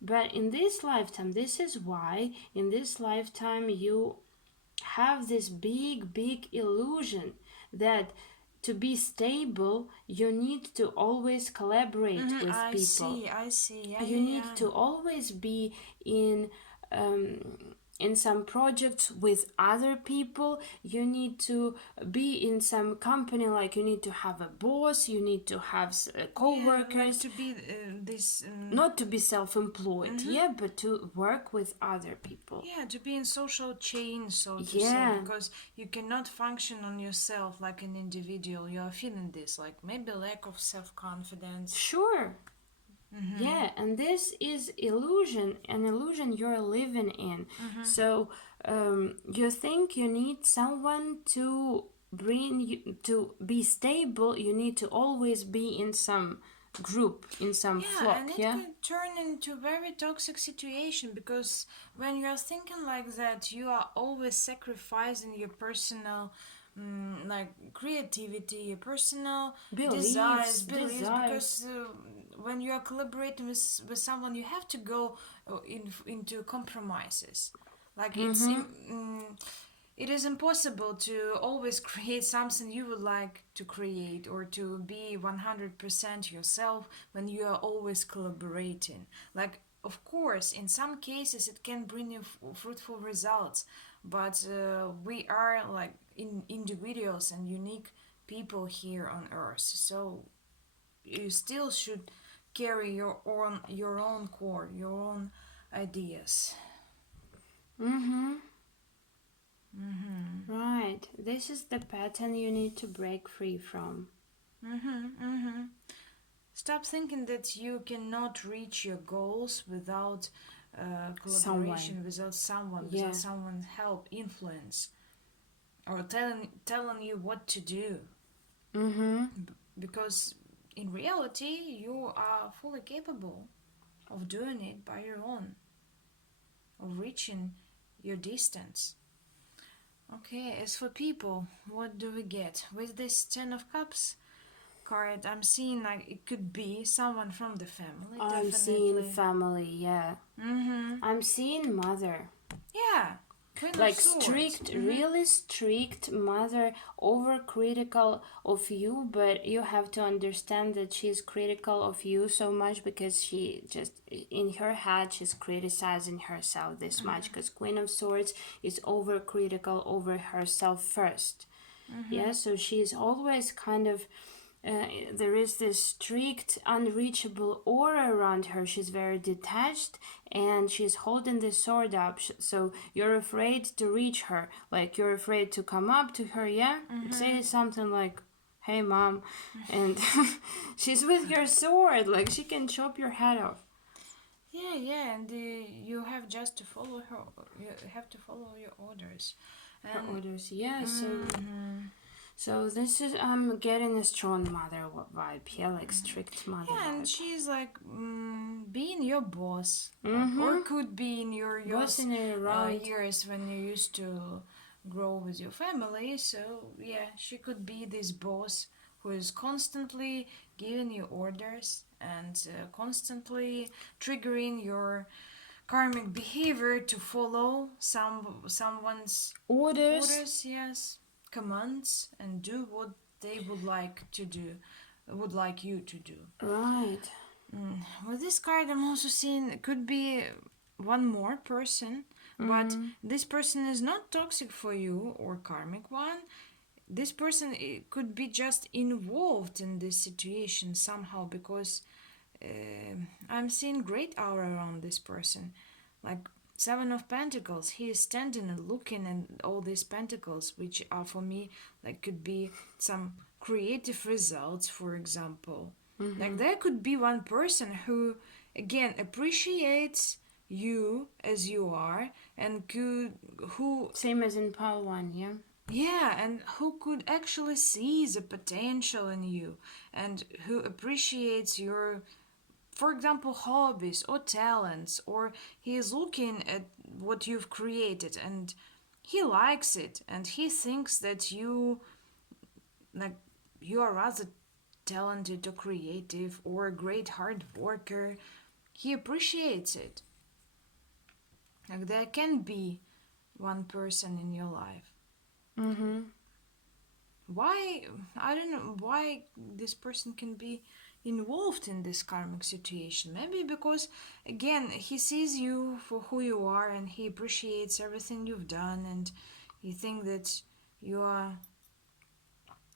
But in this lifetime, this is why in this lifetime you have this big illusion that to be stable you need to always collaborate with people. I see. Yeah, You need to always be in some projects with other people. You need to be in some company, like you need to have a boss, you need to have co-workers. Yeah, like to be this not to be self-employed, but to work with other people. yeah, to be in social chain, so to Yeah. say, because you cannot function on yourself like an individual. You are feeling this, like maybe lack of self-confidence. Sure. Yeah, and this is an illusion you're living in. So you think you need someone to bring you to be stable. You need to always be in some group, in some flock. And it could turn into very toxic situation, because when you're thinking like that, you are always sacrificing your personal like creativity, your personal desires, because when you are collaborating with someone, you have to go into compromises. Like it is impossible to always create something you would like to create, or to be 100% yourself when you are always collaborating. Like, of course, in some cases it can bring you fruitful results, but we are like individuals and unique people here on earth, so you still should carry your own core, your own ideas. Right. This is the pattern you need to break free from. Stop thinking that you cannot reach your goals without collaboration, without someone's help, influence, or telling you what to do. Because in reality, you are fully capable of doing it by your own, of reaching your distance. Okay, as for people, what do we get? With this Ten of Cups card, I'm seeing like it could be someone from the family. I'm seeing family, yeah. I'm seeing mother. Yeah. Queen like of Swords. strict, really strict mother, overcritical of you, but you have to understand that she's critical of you so much because she just in her head she's criticizing herself this much, because Queen of Swords is overcritical over herself first. Yeah, so she's always kind of there is this strict, unreachable aura around her. She's very detached and she's holding the sword up. So you're afraid to reach her. Like you're afraid to come up to her, yeah? Say something like, hey, mom. And she's with your sword. Like she can chop your head off. Yeah, and you have just to follow her. You have to follow your orders. Her orders, yeah. So this is, I'm getting a strong mother vibe, yeah, like strict mother vibe. And she's like being your boss, or could be in your years when you used to grow with your family. So yeah, she could be this boss who is constantly giving you orders and constantly triggering your karmic behavior to follow someone's orders, yes, commands, and do what they would like to do. would like you to do. Right. With this card, I'm also seeing it could be one more person, but this person is not toxic for you or karmic one. This person could be just involved in this situation somehow, because I'm seeing great aura around this person. Like Seven of Pentacles, he is standing and looking at all these pentacles, which are for me like could be some creative results, for example. Like there could be one person who again appreciates you as you are, and who Same as in pile 1, yeah? yeah, and who could actually see the potential in you, and who appreciates your, for example, hobbies or talents, or he is looking at what you've created and he likes it, and he thinks that you like you are rather talented or creative or a great hard worker. He appreciates it. Like there can be one person in your life. Why, I don't know why this person can be involved in this karmic situation. Maybe because again he sees you for who you are, and he appreciates everything you've done, and he thinks that you are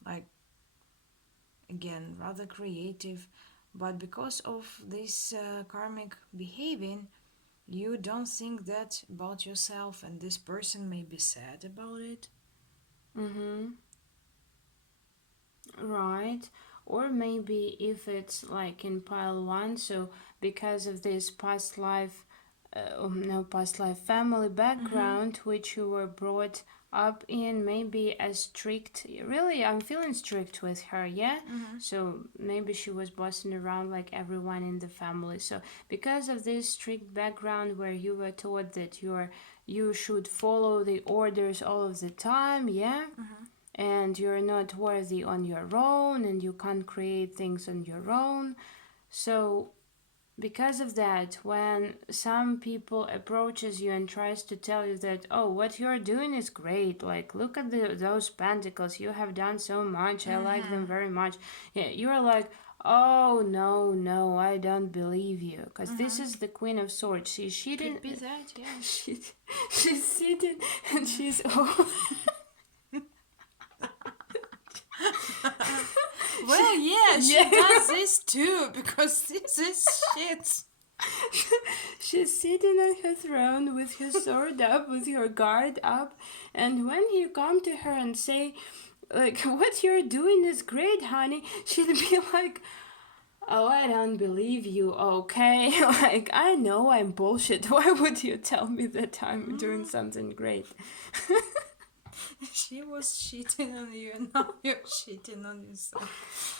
like again rather creative, but because of this karmic behaving, you don't think that about yourself, and this person may be sad about it. Right. Or maybe if it's like in pile 1, so because of this past life, family background, which you were brought up in, maybe as strict. Really, I'm feeling strict with her, yeah? So maybe she was bossing around like everyone in the family. So because of this strict background where you were taught that you should follow the orders all of the time, yeah? And you're not worthy on your own, and you can't create things on your own. So because of that, when some people approaches you and tries to tell you that, oh, what you're doing is great, like look at those pentacles, you have done so much, I like them very much, yeah, you're like, oh no, I don't believe you, because this is the Queen of Swords. She didn't be that, yeah. she's sitting and she's well, yeah, she does this too, because this is shit. She's sitting on her throne with her sword up, with her guard up, and when you come to her and say, like, what you're doing is great, honey, she'd be like, oh, I don't believe you, okay? Like, I know I'm bullshit. Why would you tell me that I'm doing something great? She was cheating on you, and now you're cheating on yourself.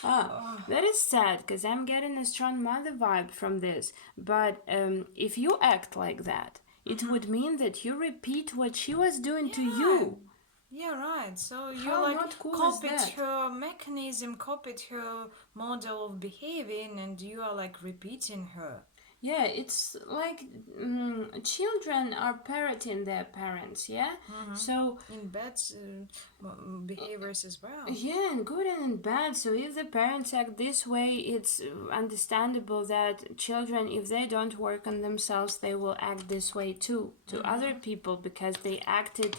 That is sad, because I'm getting a strong mother vibe from this. But if you act like that, it would mean that you repeat what she was doing to you. Yeah, right. So you How like not cool is copied that? her mechanism, copied her model of behaving, and you are like repeating her. Yeah, it's like children are parroting their parents, yeah? So In bad behaviors as well. yeah, and good and in bad. So if the parents act this way, it's understandable that children, if they don't work on themselves, they will act this way too to other people, because they acted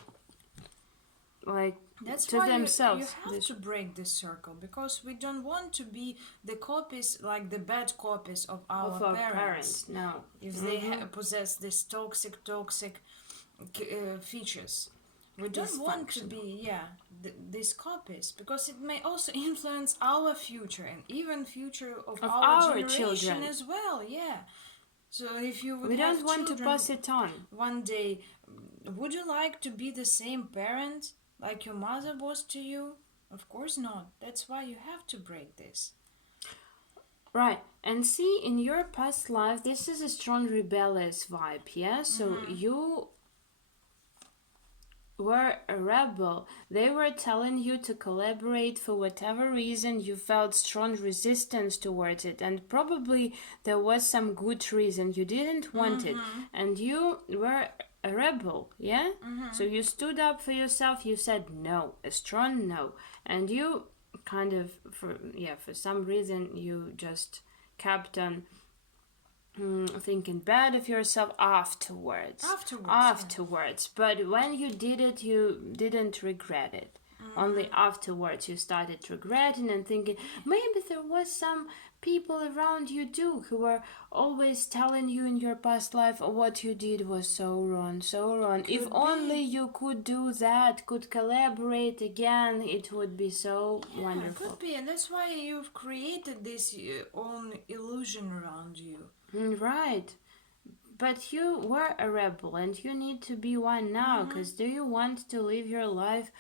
like That's to why themselves. you have to break this circle, because we don't want to be the copies, like the bad copies of our parents. No. If they possess this toxic features. We don't want to be, these copies, because it may also influence our future, and even future of our generation children as well, yeah. So if you would We have don't want to children pass it on. one day, would you like to be the same parent like your mother was to you? Of course not. That's why you have to break this. Right, and see, in your past life, this is a strong rebellious vibe, yeah? So you were a rebel. They were telling you to collaborate for whatever reason. You felt strong resistance towards it, and probably there was some good reason you didn't want it, and you were a rebel, yeah? So you stood up for yourself, you said no, a strong no, and you kind of for some reason you just kept on thinking bad of yourself afterwards. But when you did it, you didn't regret it. Only afterwards you started regretting and thinking maybe there was some people around you too who were always telling you in your past life what you did was so wrong. If only you could do that, could collaborate again, it would be so wonderful. Could be, and that's why you've created this own illusion around you. Right. But you were a rebel and you need to be one now, because do you want to live your life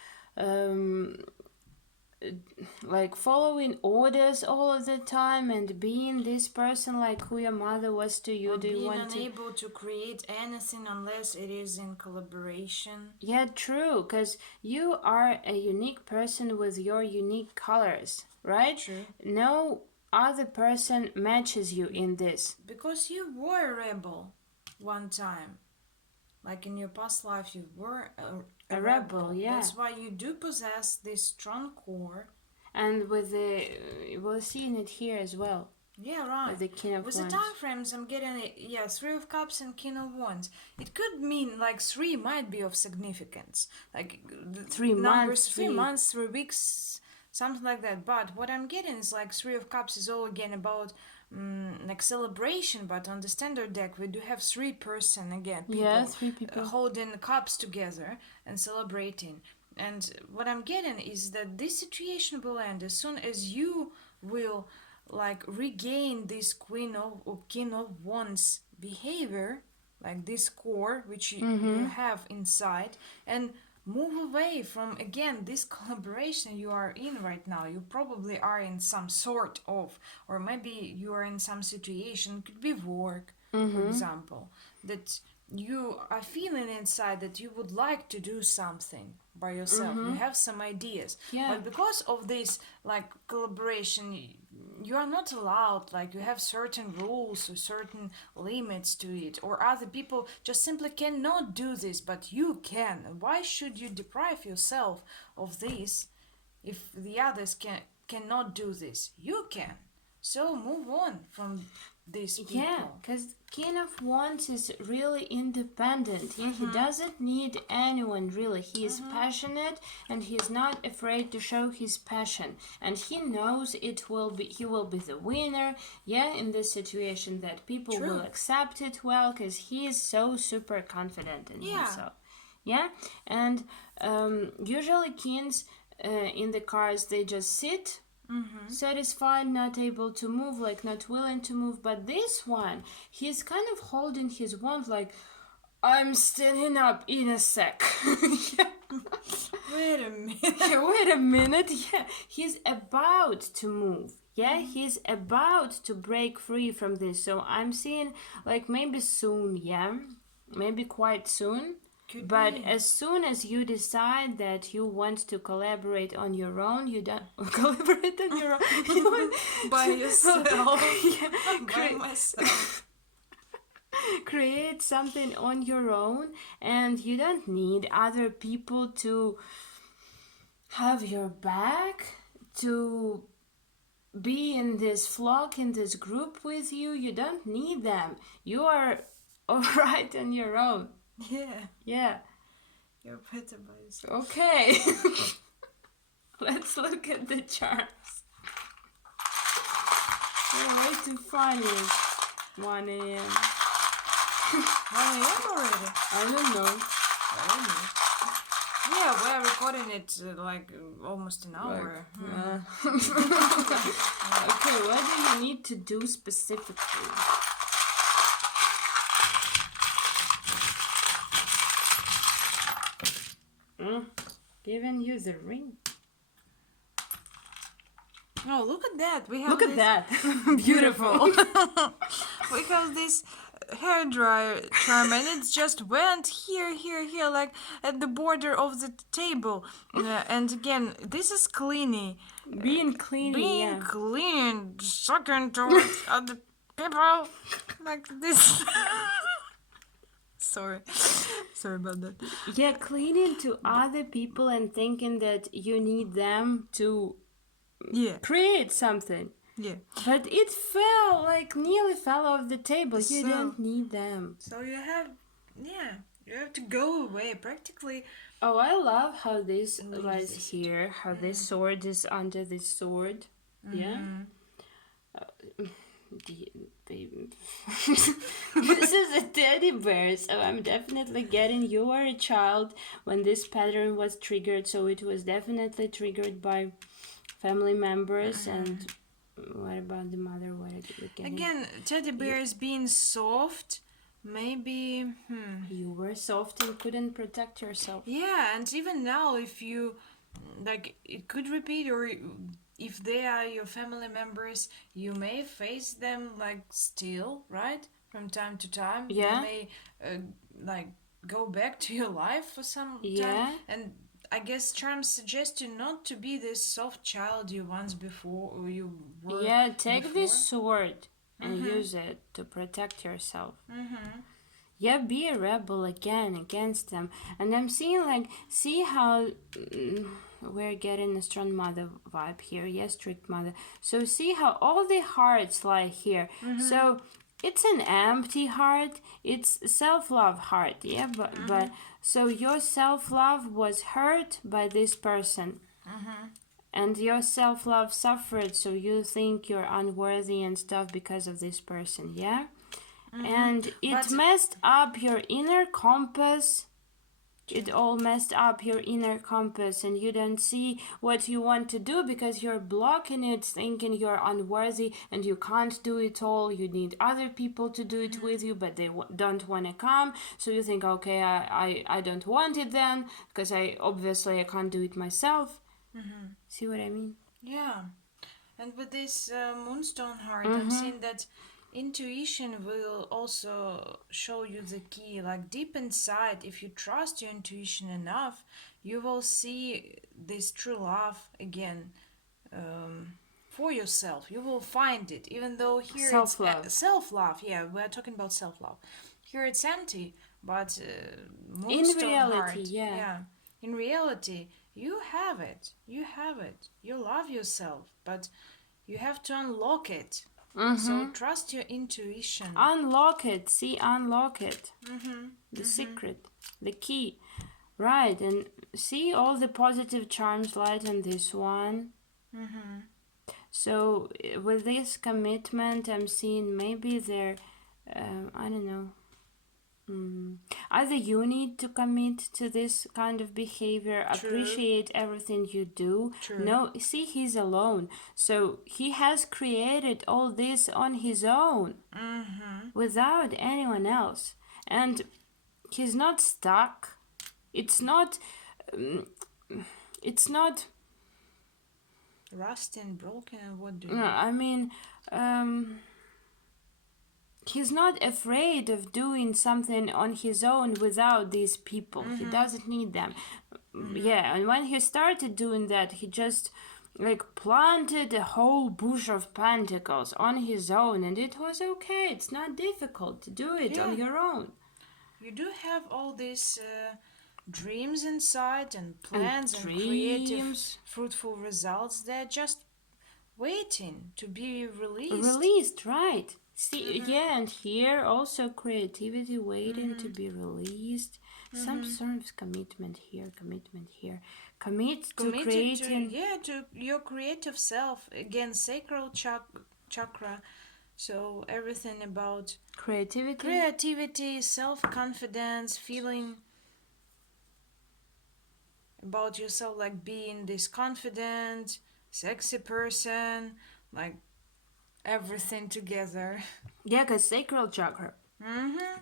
like following orders all of the time and being this person like who your mother was to you? Or Do you being want unable to create anything unless it is in collaboration? Yeah, true, because you are a unique person with your unique colors, right? True. No other person matches you in this. Because you were a rebel one time. Like in your past life, you were a rebel. Yeah. That's why you do possess this strong core. And with we'll see in it here as well. Yeah, right. With the King of With Wands. the time frames, I'm getting it. Yeah, 3 of Cups and King of Wands. It could mean like 3 might be of significance. Like 3 months, 3 months, 3 weeks, something like that. But what I'm getting is like 3 of Cups is all again about like celebration, but on the standard deck we do have 3 person again. Yeah, 3 people. Holding cups together and celebrating. And what I'm getting is that this situation will end as soon as you will like regain this Queen of or King of Wands behavior, like this core which you have inside, and move away from again this collaboration you are in right now. You probably are in some sort of, or maybe you are in some situation, could be work, for example, that you are feeling inside that you would like to do something by yourself. You have some ideas, but because of this like collaboration, you are not allowed, like you have certain rules or certain limits to it, or other people just simply cannot do this, but you can. Why should you deprive yourself of this if the others cannot do this? You can. So move on from these people. Yeah, because King of Wands is really independent. Yeah, he doesn't need anyone really. He is passionate and he's not afraid to show his passion. And he knows he will be the winner, yeah, in this situation, that people will accept it well, because he is so super confident in himself. Yeah, and usually kings in the cards, they just sit satisfied, not able to move, like not willing to move. But this one, he's kind of holding his wand like, I'm standing up in a sec. Wait a minute. Wait a minute. Yeah, he's about to move. Yeah, he's about to break free from this. So I'm seeing like maybe soon, yeah, maybe quite soon. But as soon as you decide that you want to collaborate on your own, you don't collaborate on your own. You want by yourself. By myself. Create something on your own, and you don't need other people to have your back, to be in this flock, in this group with you. You don't need them. You are all right on your own. Yeah. You're better by yourself. Okay. Let's look at the charms. You're way too funny. 1 a.m. 1 a.m. already? I don't know. Yeah, we're recording it like almost an hour. Okay, what do you need to do specifically? Giving you the ring. Oh, look at that. We have Look at that. Beautiful. We have this hair dryer charm, and it just went here, like at the border of the table. And again, this is cleaning. Being clean, clean, sucking towards other people like this. Sorry about that. Yeah, clinging to other people and thinking that you need them to Yeah. create something. Yeah. But it fell, like nearly fell off the table. You So- don't need them. So you have to go away practically. Oh, I love how this Leave lies this. here, how this sword is under this sword. Yeah. This is a teddy bear, so I'm definitely getting you are a child when this pattern was triggered, so it was definitely triggered by family members. And what about the mother? What are you getting? Again, teddy bears being soft, maybe. You were soft and couldn't protect yourself. Yeah, and even now, if you like, it could repeat, or if they are your family members, you may face them like still, right? From time to time, Yeah. they may like go back to your life for some Yeah. time, and I guess charms suggest you not to be this soft child you once before or you were. Yeah, take before. this sword and use it to protect yourself. Yeah, be a rebel again against them. And I'm seeing like, see how we're getting a strong mother vibe here. Yes, strict mother. So see how all the hearts lie here. So it's an empty heart. It's self-love heart. Yeah, but so your self-love was hurt by this person. And your self-love suffered, so you think you're unworthy and stuff because of this person, yeah? And it messed up your inner compass. It all messed up your inner compass, and you don't see what you want to do because you're blocking it, thinking you're unworthy and you can't do it all. You need other people to do it with you, but they don't want to come. So you think, okay, I don't want it then because I can't do it myself. See what I mean? Yeah, and with this moonstone heart, I'm seeing that intuition will also show you the key. Like deep inside, if you trust your intuition enough, you will see this true love again for yourself. You will find it, even though here Self-love. it's self-love. Yeah, we're talking about self-love. Here it's empty, but In moonstone reality, heart, yeah. in reality, you have it. You have it. You love yourself, but you have to unlock it. So trust your intuition. Unlock it. See, unlock it. The secret, the key. Right, and see all the positive charms light on this one. So with this commitment, I'm seeing maybe there, I don't know. Either you need to commit to this kind of behavior, appreciate everything you do. True. No, see, he's alone. So he has created all this on his own without anyone else. And he's not stuck. It's not. Rusty and broken, and what do No, I mean, he's not afraid of doing something on his own without these people. He doesn't need them. Yeah, and when he started doing that, he just like planted a whole bush of pentacles on his own, and it was okay. It's not difficult to do it on your own. You do have all these dreams inside and plans and creative, fruitful results. They're just waiting to be released. Right. See, yeah, and here also creativity waiting to be released. Some sort of commitment here. Commit to Committed creating. to your creative self. Again, sacral chakra. So everything about creativity, self-confidence, feeling about yourself, like being this confident, sexy person, like everything together. Yeah, because sacral chakra.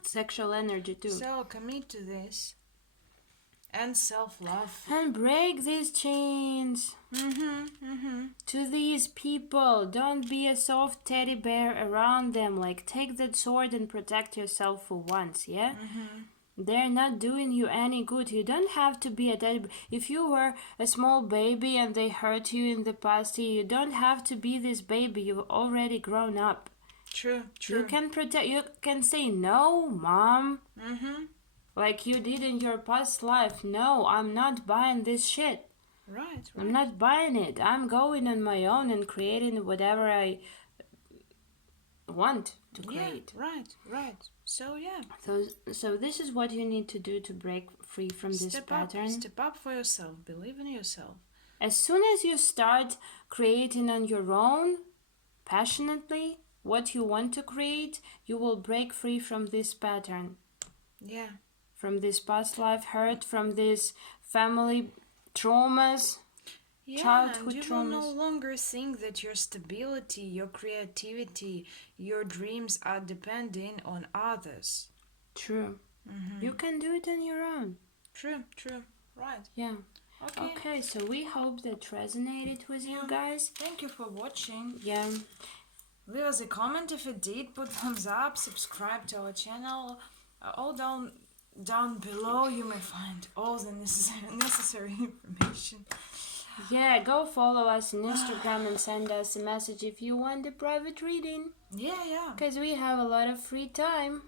Sexual energy too. So commit to this. And self-love. And break these chains to these people. Don't be a soft teddy bear around them. Like, take that sword and protect yourself for once, yeah? They're not doing you any good. You don't have to be a teddy bear. If you were a small baby and they hurt you in the past, you don't have to be this baby. You've already grown up. True. You can protect. You can say no, mom. Like you did in your past life. No, I'm not buying this shit. Right. I'm not buying it. I'm going on my own and creating whatever I want to create. Right. So yeah. So this is what you need to do to break free from this pattern. Step up for yourself. Believe in yourself. As soon as you start creating on your own, passionately, what you want to create, you will break free from this pattern. Yeah. From this past life hurt, from this family traumas, childhood and you will no longer think that your stability, your creativity, your dreams are depending on others. True. You can do it on your own. True. Right. Yeah. Okay, so we hope that resonated with you guys. Thank you for watching. Yeah. Leave us a comment if it did, put thumbs up, subscribe to our channel. All down below you may find all the necessary information. Yeah, go follow us on Instagram and send us a message if you want a private reading. Yeah. Because we have a lot of free time.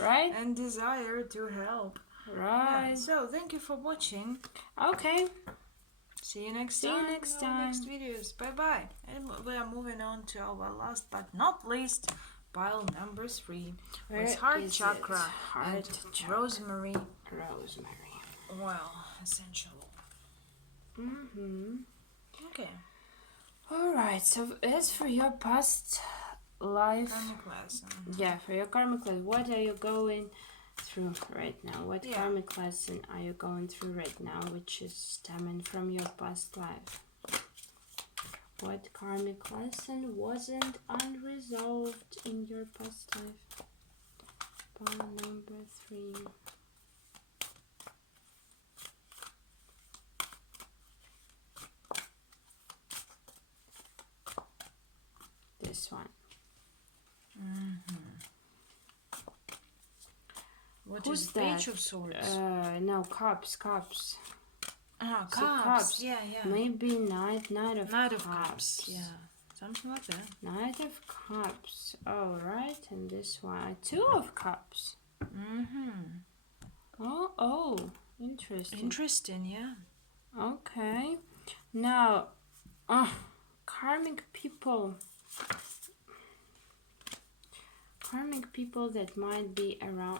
Right? And desire to help. Right. Yeah, so thank you for watching. Okay. See you next See time. you next in our time. Next videos. Bye. And we are moving on to our last but not least pile number 3. With heart chakra and Rosemary. Well, essential. Okay. Alright, so as for your past life, Karmic lesson. yeah, for your karmic lesson, what are you going through right now? What karmic lesson are you going through right now, which is stemming from your past life? What karmic lesson wasn't unresolved in your past life? Pile number 3. This one. What Who's is that? Page of Swords? No, cups. Cups. So cups. Yeah. Maybe Knight of Knight Cups. of Cups. Yeah. Something like that. Knight of Cups. Oh, right. And this one. 2 of Cups. Oh, interesting. Interesting, yeah. Okay. Now, karmic people that might be around.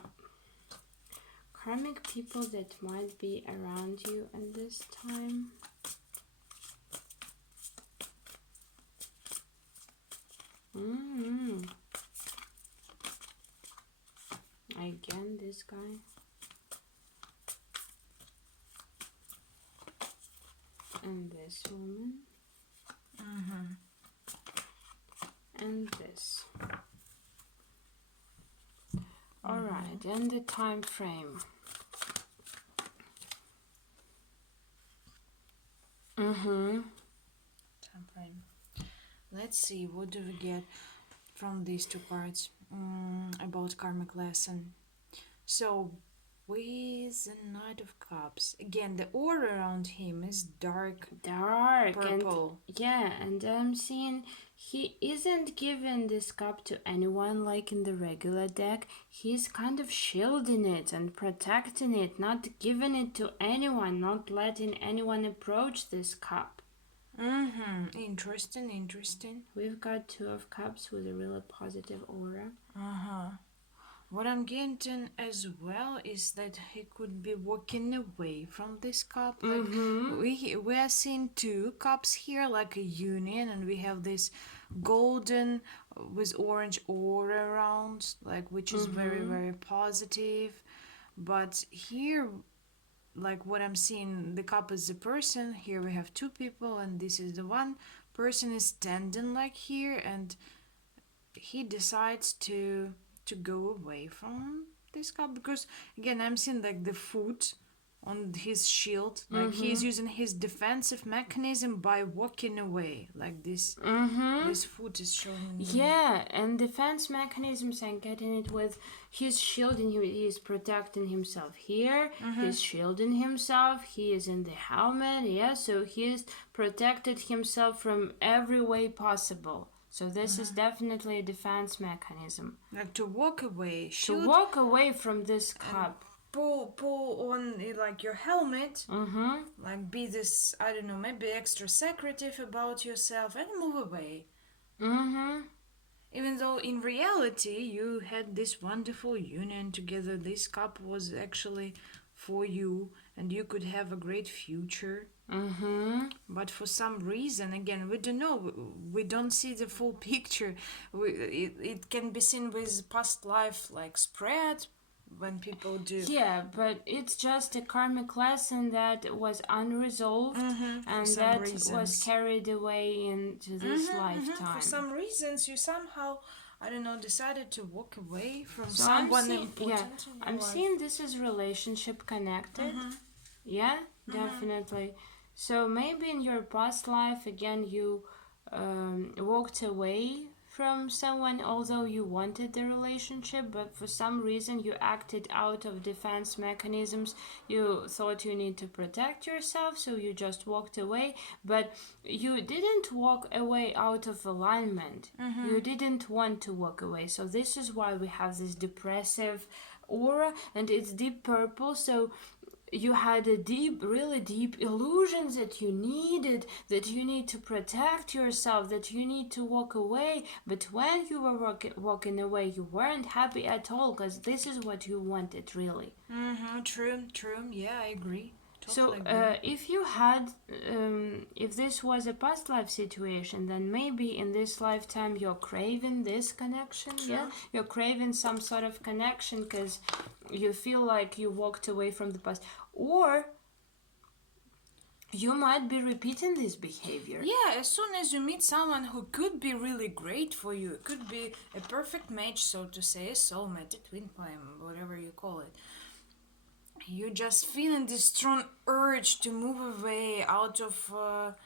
Karmic people that might be around you at this time. Again, this guy. And this woman. And this. Alright, and the time frame. Time frame. Let's see, what do we get from these 2 cards about karmic lesson? So, with the Knight of Cups, again, the aura around him is dark purple. And I'm seeing he isn't giving this cup to anyone like in the regular deck. He's kind of shielding it and protecting it, not giving it to anyone, not letting anyone approach this cup. Interesting. We've got 2 of Cups with a really positive aura. What I'm getting as well is that he could be walking away from this cup. Like we are seeing 2 cups here, like a union, and we have this golden with orange aura around, like which is very, very positive. But here, like what I'm seeing, the cup is the person. Here we have 2 people, and this is the one person is standing like here, and he decides to go away from this cup because again I'm seeing like the foot on his shield, like he's using his defensive mechanism by walking away, like this this foot is showing me. Yeah, and defense mechanisms, I'm getting it with he's shielding him, he's protecting himself here, he's shielding himself, he is in the helmet, so he's protected himself from every way possible. So this is definitely a defense mechanism. Like to walk away, To walk away from this cup. pull on like your helmet, Mm-hmm. like be this, I don't know, maybe extra secretive about yourself and move away. Mm-hmm. Even though in reality you had this wonderful union together, this couple was actually for you and you could have a great future. Mm-hmm. But for some reason, again, we don't know, we don't see the full picture. It can be seen with past life like spread when people do. Yeah, but it's just a karmic lesson that was unresolved and some that reasons. was carried away into this lifetime. For some reasons, you somehow, I don't know, decided to walk away from So someone important. in your I'm life. seeing this is relationship connected. Yeah, definitely. So maybe in your past life, again, you walked away from someone, although you wanted the relationship, but for some reason you acted out of defense mechanisms. You thought you need to protect yourself, so you just walked away, but you didn't walk away out of alignment. You didn't want to walk away. So this is why we have this depressive aura, and it's deep purple. So you had a really deep illusions that you need to protect yourself, that you need to walk away. But when you were walking away, you weren't happy at all, because this is what you wanted, really. True. Yeah, I agree. So Totally agree. if you had if this was a past life situation, then maybe in this lifetime you're craving this connection. Yeah, you're craving some sort of connection because you feel like you walked away from the past, or you might be repeating this behavior. Yeah, as soon as you meet someone who could be really great for you, it could be a perfect match, so to say, a soulmate, a twin flame, whatever you call it. You just feeling this strong urge to move away out of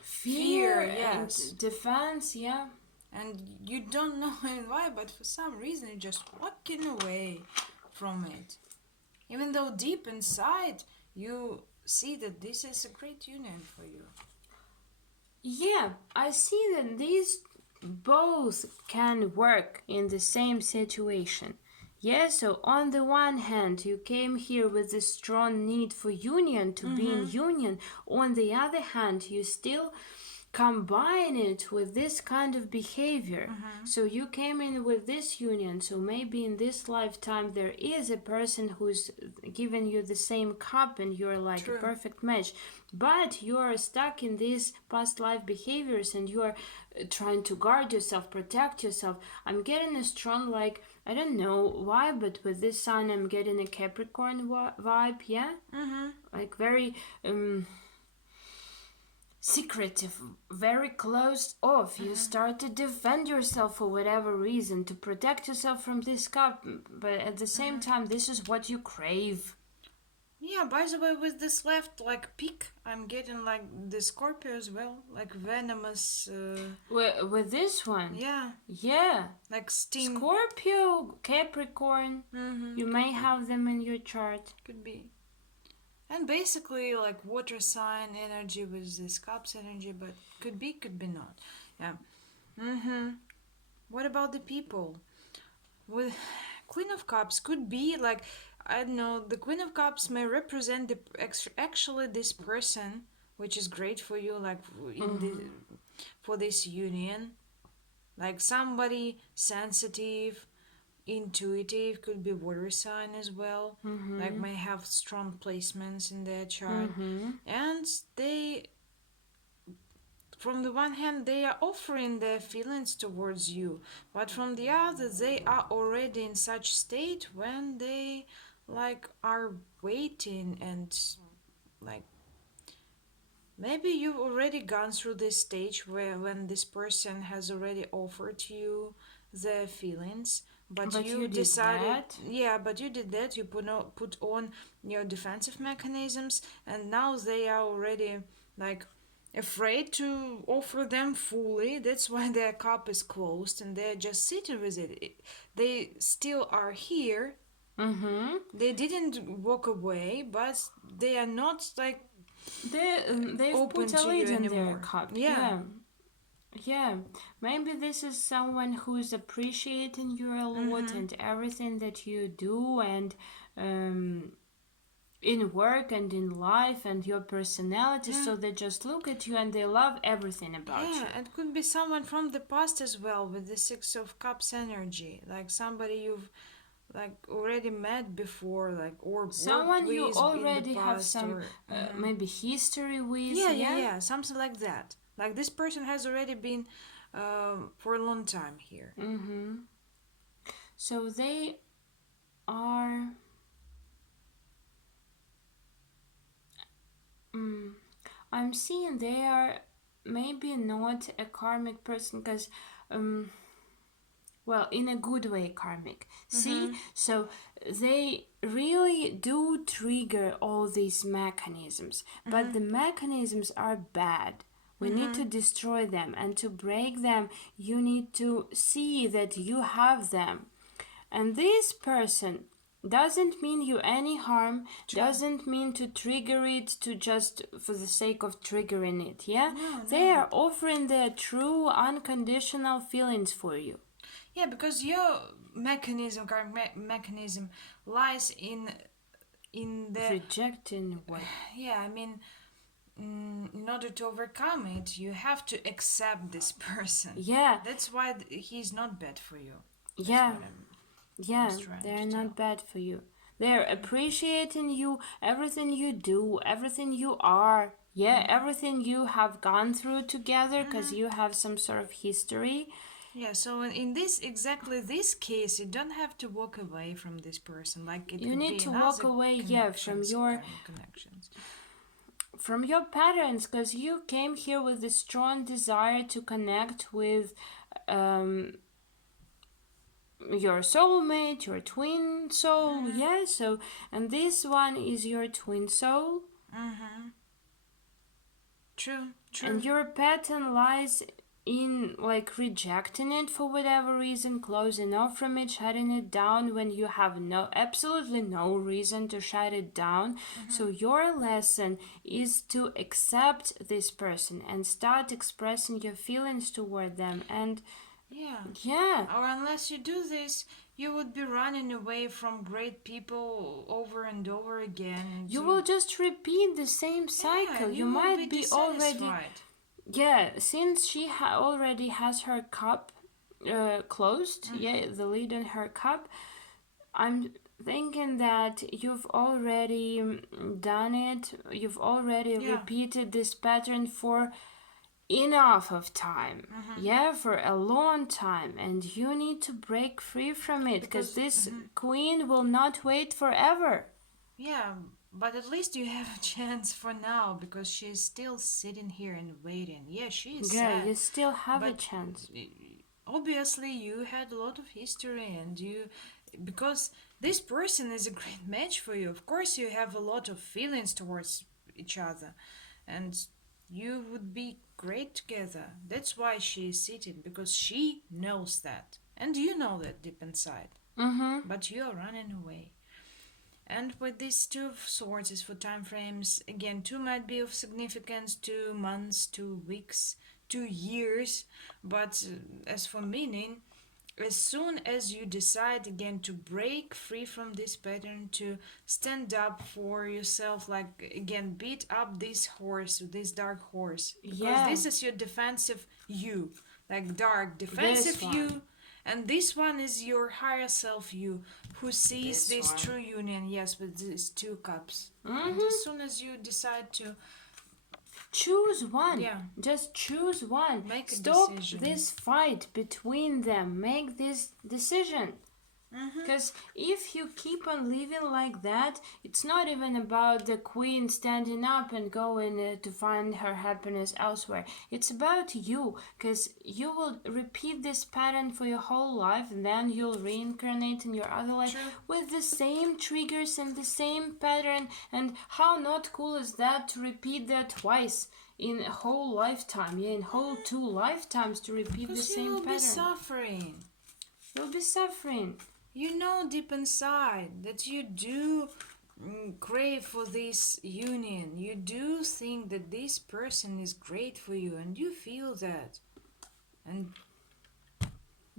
fear, yes, and defense. Yeah. and you don't know why, but for some reason you're just walking away from it, even though deep inside you see that this is a great union for you. Yeah, I see that these both can work in the same situation. Yeah, so on the one hand, you came here with a strong need for union, to be in union. On the other hand, you still combine it with this kind of behavior. So you came in with this union, so maybe in this lifetime there is a person who's giving you the same cup and you're like a perfect match, but you're stuck in these past life behaviors and you're trying to guard yourself, protect yourself. I'm getting a strong, like, I don't know why, but with this sign I'm getting a Capricorn vibe. Yeah, like very secretive, very closed off. You start to defend yourself for whatever reason, to protect yourself from this cup, but at the same time this is what you crave. Yeah, by the way, with this left like peak, I'm getting like the Scorpio as well, like venomous. With this one, Yeah, like steam. Scorpio, Capricorn, you may have them in your chart. Could be. And basically like water sign energy with this cups energy, but could be not. Yeah. What about the people? With Queen of Cups could be like, I don't know, the Queen of Cups may represent actually this person, which is great for you, like for this union, like somebody sensitive, intuitive, could be water sign as well, like may have strong placements in their chart, and they, from the one hand, they are offering their feelings towards you, but from the other, they are already in such state when they like are waiting, and like maybe you've already gone through this stage where when this person has already offered you their feelings, but you decided that. Yeah, but you did that, you put on your defensive mechanisms, and now they are already like afraid to offer them fully. That's why their cup is closed and they're just sitting with it. They still are here. They didn't walk away, but they are not like They've open put a to lid you in their anymore. cup. Yeah. Yeah, maybe this is someone who's appreciating you a lot and everything that you do, and in work and in life and your personality, so they just look at you and they love everything about you. Yeah, it could be someone from the past as well with the Six of Cups energy, like somebody you've like already met before, like or Someone worked you with in already the have past, some or maybe history with. yeah, something like that. Like this person has already been for a long time here. So they are I'm seeing they are maybe not a karmic person, because well, in a good way, karmic. See, so they really do trigger all these mechanisms, but the mechanisms are bad. We need to destroy them, and to break them, you need to see that you have them. And this person doesn't mean you any harm, doesn't mean to trigger it to just for the sake of triggering it, yeah? They are offering their true unconditional feelings for you. Yeah, because your mechanism, karmic mechanism, lies in the Rejecting what? yeah. I mean, in order to overcome it, you have to accept this person. Yeah, That's why he's not bad for you. That's yeah, what I'm yeah, trying they're to not bad for you. They're appreciating you, everything you do, everything you are, yeah, everything you have gone through together, because you have some sort of history. Yeah, so in this exactly this case, you don't have to walk away from this person. Like it You could need be to in walk other away, yeah, from connections, your karmic connections. from your patterns, because you came here with a strong desire to connect with your soulmate, your twin soul, yeah. So, and this one is your twin soul. True. And your pattern lies in like rejecting it for whatever reason, closing off from it, shutting it down when you have absolutely no reason to shut it down. So your lesson is to accept this person and start expressing your feelings toward them. And yeah, Or unless you do this, you would be running away from great people over and over again. you will just repeat the same cycle. You will might be already dissatisfied. yeah, since she already has her cup closed, yeah, the lid in her cup, I'm thinking that you've already done it. You've already repeated this pattern for enough of time, yeah, for a long time, and you need to break free from it, because this queen will not wait forever. Yeah, but at least you have a chance for now because she's still sitting here and waiting. Yeah, she is Yeah, sad. you still have a but chance. Obviously, you had a lot of history, and because this person is a great match for you. Of course, you have a lot of feelings towards each other, and you would be great together. That's why she is sitting, because she knows that, and you know that deep inside. But you are running away. And with these two of swords is for time frames. Again, 2 might be of significance, 2 months, 2 weeks, 2 years. But as for meaning, as soon as you decide again to break free from this pattern, to stand up for yourself, like again, beat up this horse, this dark horse, because this is your defensive you, like dark defensive you. And this one is your higher self you, who sees this true union, yes, with these 2 cups. And as soon as you decide to choose one, just choose one. Make a Stop decision. this fight between them. Make this decision. Because if you keep on living like that, it's not even about the queen standing up and going to find her happiness elsewhere. It's about you, because you will repeat this pattern for your whole life, and then you'll reincarnate in your other life with the same triggers and the same pattern. And how not cool is that to repeat that twice in a whole lifetime? Yeah, in whole 2 lifetimes to repeat the same you will pattern. be suffering. You'll be suffering. You know deep inside that you do crave for this union. You do think that this person is great for you, and you feel that. And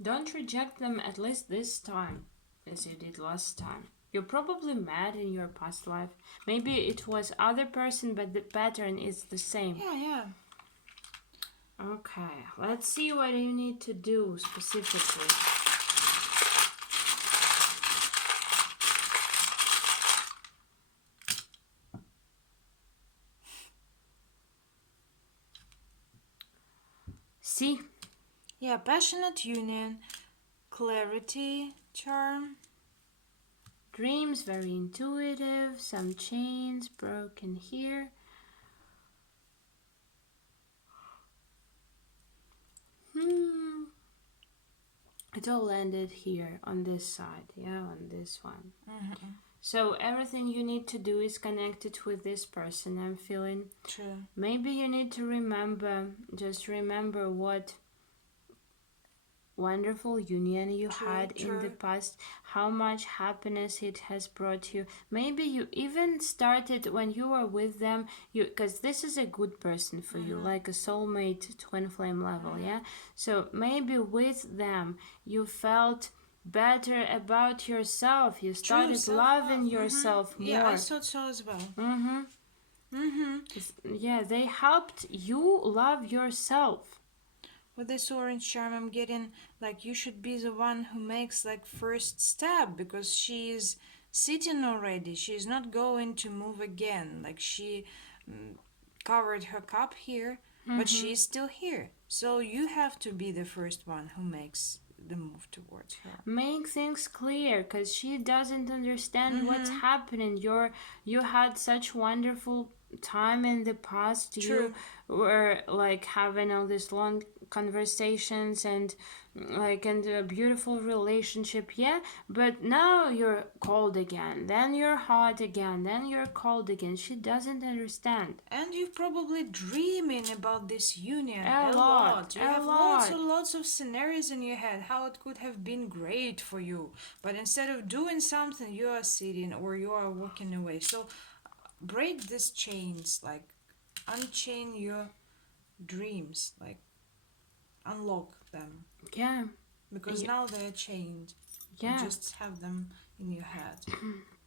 don't reject them, at least this time, as you did last time. You're probably mad in your past life. Maybe it was other person, but the pattern is the same. Yeah. Okay, let's see what you need to do specifically. See? Yeah, passionate union, clarity, charm. Dreams, very intuitive, some chains broken here. It all ended here on this side, yeah, on this one. So everything you need to do is connected with this person, I'm feeling. True. Maybe you need to remember, just remember what wonderful union you had in the past, how much happiness it has brought you. Maybe you even started when you were with them, because this is a good person for you, like a soulmate, twin flame level, yeah? So maybe with them you felt better about yourself, you started loving yourself more. Yeah, I thought so as well. Yeah, they helped you love yourself. With this orange charm, I'm getting like you should be the one who makes like first step, because she is sitting already. She is not going to move again. Like she covered her cup here, but she is still here. So you have to be the first one who makes the move towards her. Make things clear, because she doesn't understand what's happening. You had such wonderful time in the past. True. You were like having all these long conversations and a beautiful relationship, yeah, but now you're cold again, then you're hot again, then you're cold again. She doesn't understand. And you're probably dreaming about this union A lot. You have lots and lots of scenarios in your head how it could have been great for you, but instead of doing something, you are sitting or you are walking away. So break these chains, like unchain your dreams, like unlock them, Yeah, because now they're chained. yeah. You just have them in your head,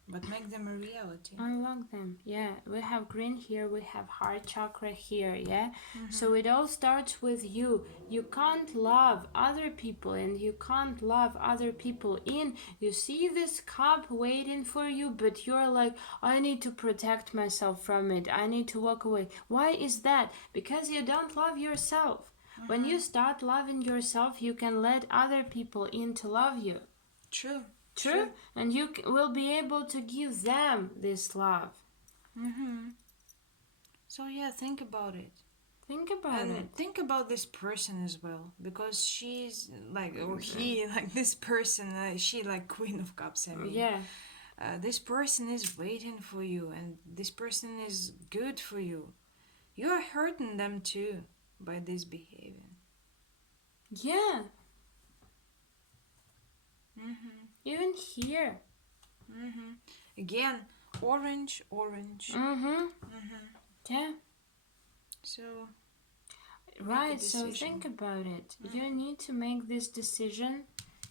but make them a reality. Unlock them. Yeah, we have green here, we have heart chakra here, yeah. So it all starts with you. You can't love other people, and you can't love other people in. You see this cup waiting for you, but you're like, I need to protect myself from it, I need to walk away. Why is that? Because you don't love yourself. When you start loving yourself, you can let other people in to love you. True. And you will be able to give them this love. So yeah, think about it. Think about it. And think about this person as well, because she's like, or he, like this person, she like Queen of Cups, I mean. Yeah. This person is waiting for you, and this person is good for you. You are hurting them too by this behavior. Yeah. Even here. Again, orange. Yeah. So Right, so decision. think about it. You need to make this decision,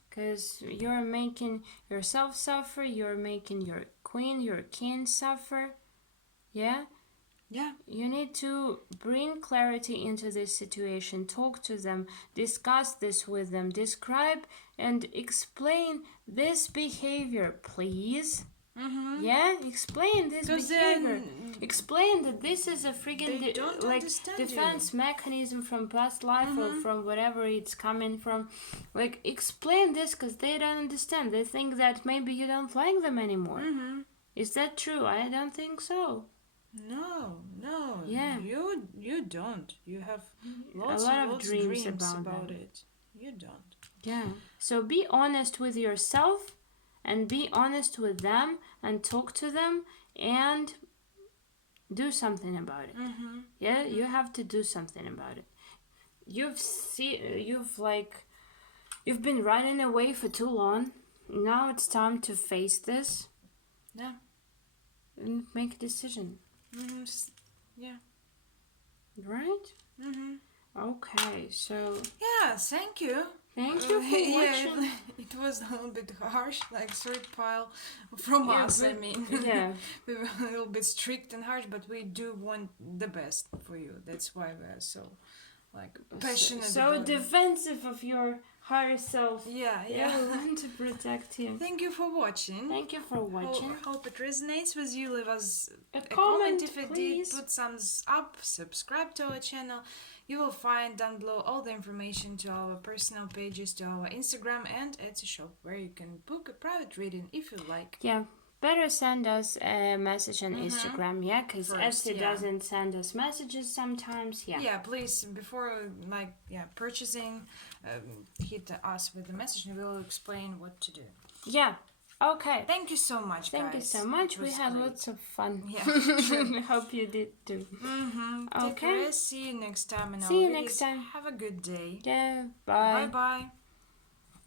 because you're making yourself suffer, you're making your queen, your king suffer. Yeah? Yeah. You need to bring clarity into this situation, talk to them, discuss this with them, describe and explain this behavior, please. Yeah, explain this 'Cause behavior. then Explain that this is a friggin' they don't understand defense mechanism from past life or from whatever it's coming from. Like, explain this, because they don't understand. They think that maybe you don't like them anymore. Is that true? I don't think so. No. Yeah. You don't. You have A lots lot of dreams about about it. You don't. Yeah. So be honest with yourself and be honest with them and talk to them and do something about it. Yeah, you have to do something about it. You've been running away for too long. Now it's time to face this Yeah. and make a decision. Yeah. Right? Okay, so Yeah. Thank you. Thank you for watching. it was a little bit harsh, like third pile from Yeah, us. I but- mean, yeah. we were a little bit strict and harsh, but we do want the best for you. That's why we're so like passionate. So about it. defensive of your higher self. Yeah. Yeah, we want to protect you. Thank you for watching. Thank you for watching. Hope it resonates with you. Leave us A a comment, if it please. did. Put thumbs up. Subscribe to our channel. You will find down below all the information to our personal pages, to our Instagram and Etsy shop, where you can book a private reading if you like. Yeah, better send us a message on Instagram, yeah, because First, Etsy yeah. doesn't send us messages sometimes, yeah. Yeah, please, before purchasing, hit us with the message and we'll explain what to do. Yeah, okay. Thank you so much, Thank you guys. so much. It We was had great. lots of fun. Yeah, Hope you did too. Take Okay. care. See you next time. In See our you videos. next time. Have a good day. Yeah, bye. Bye bye.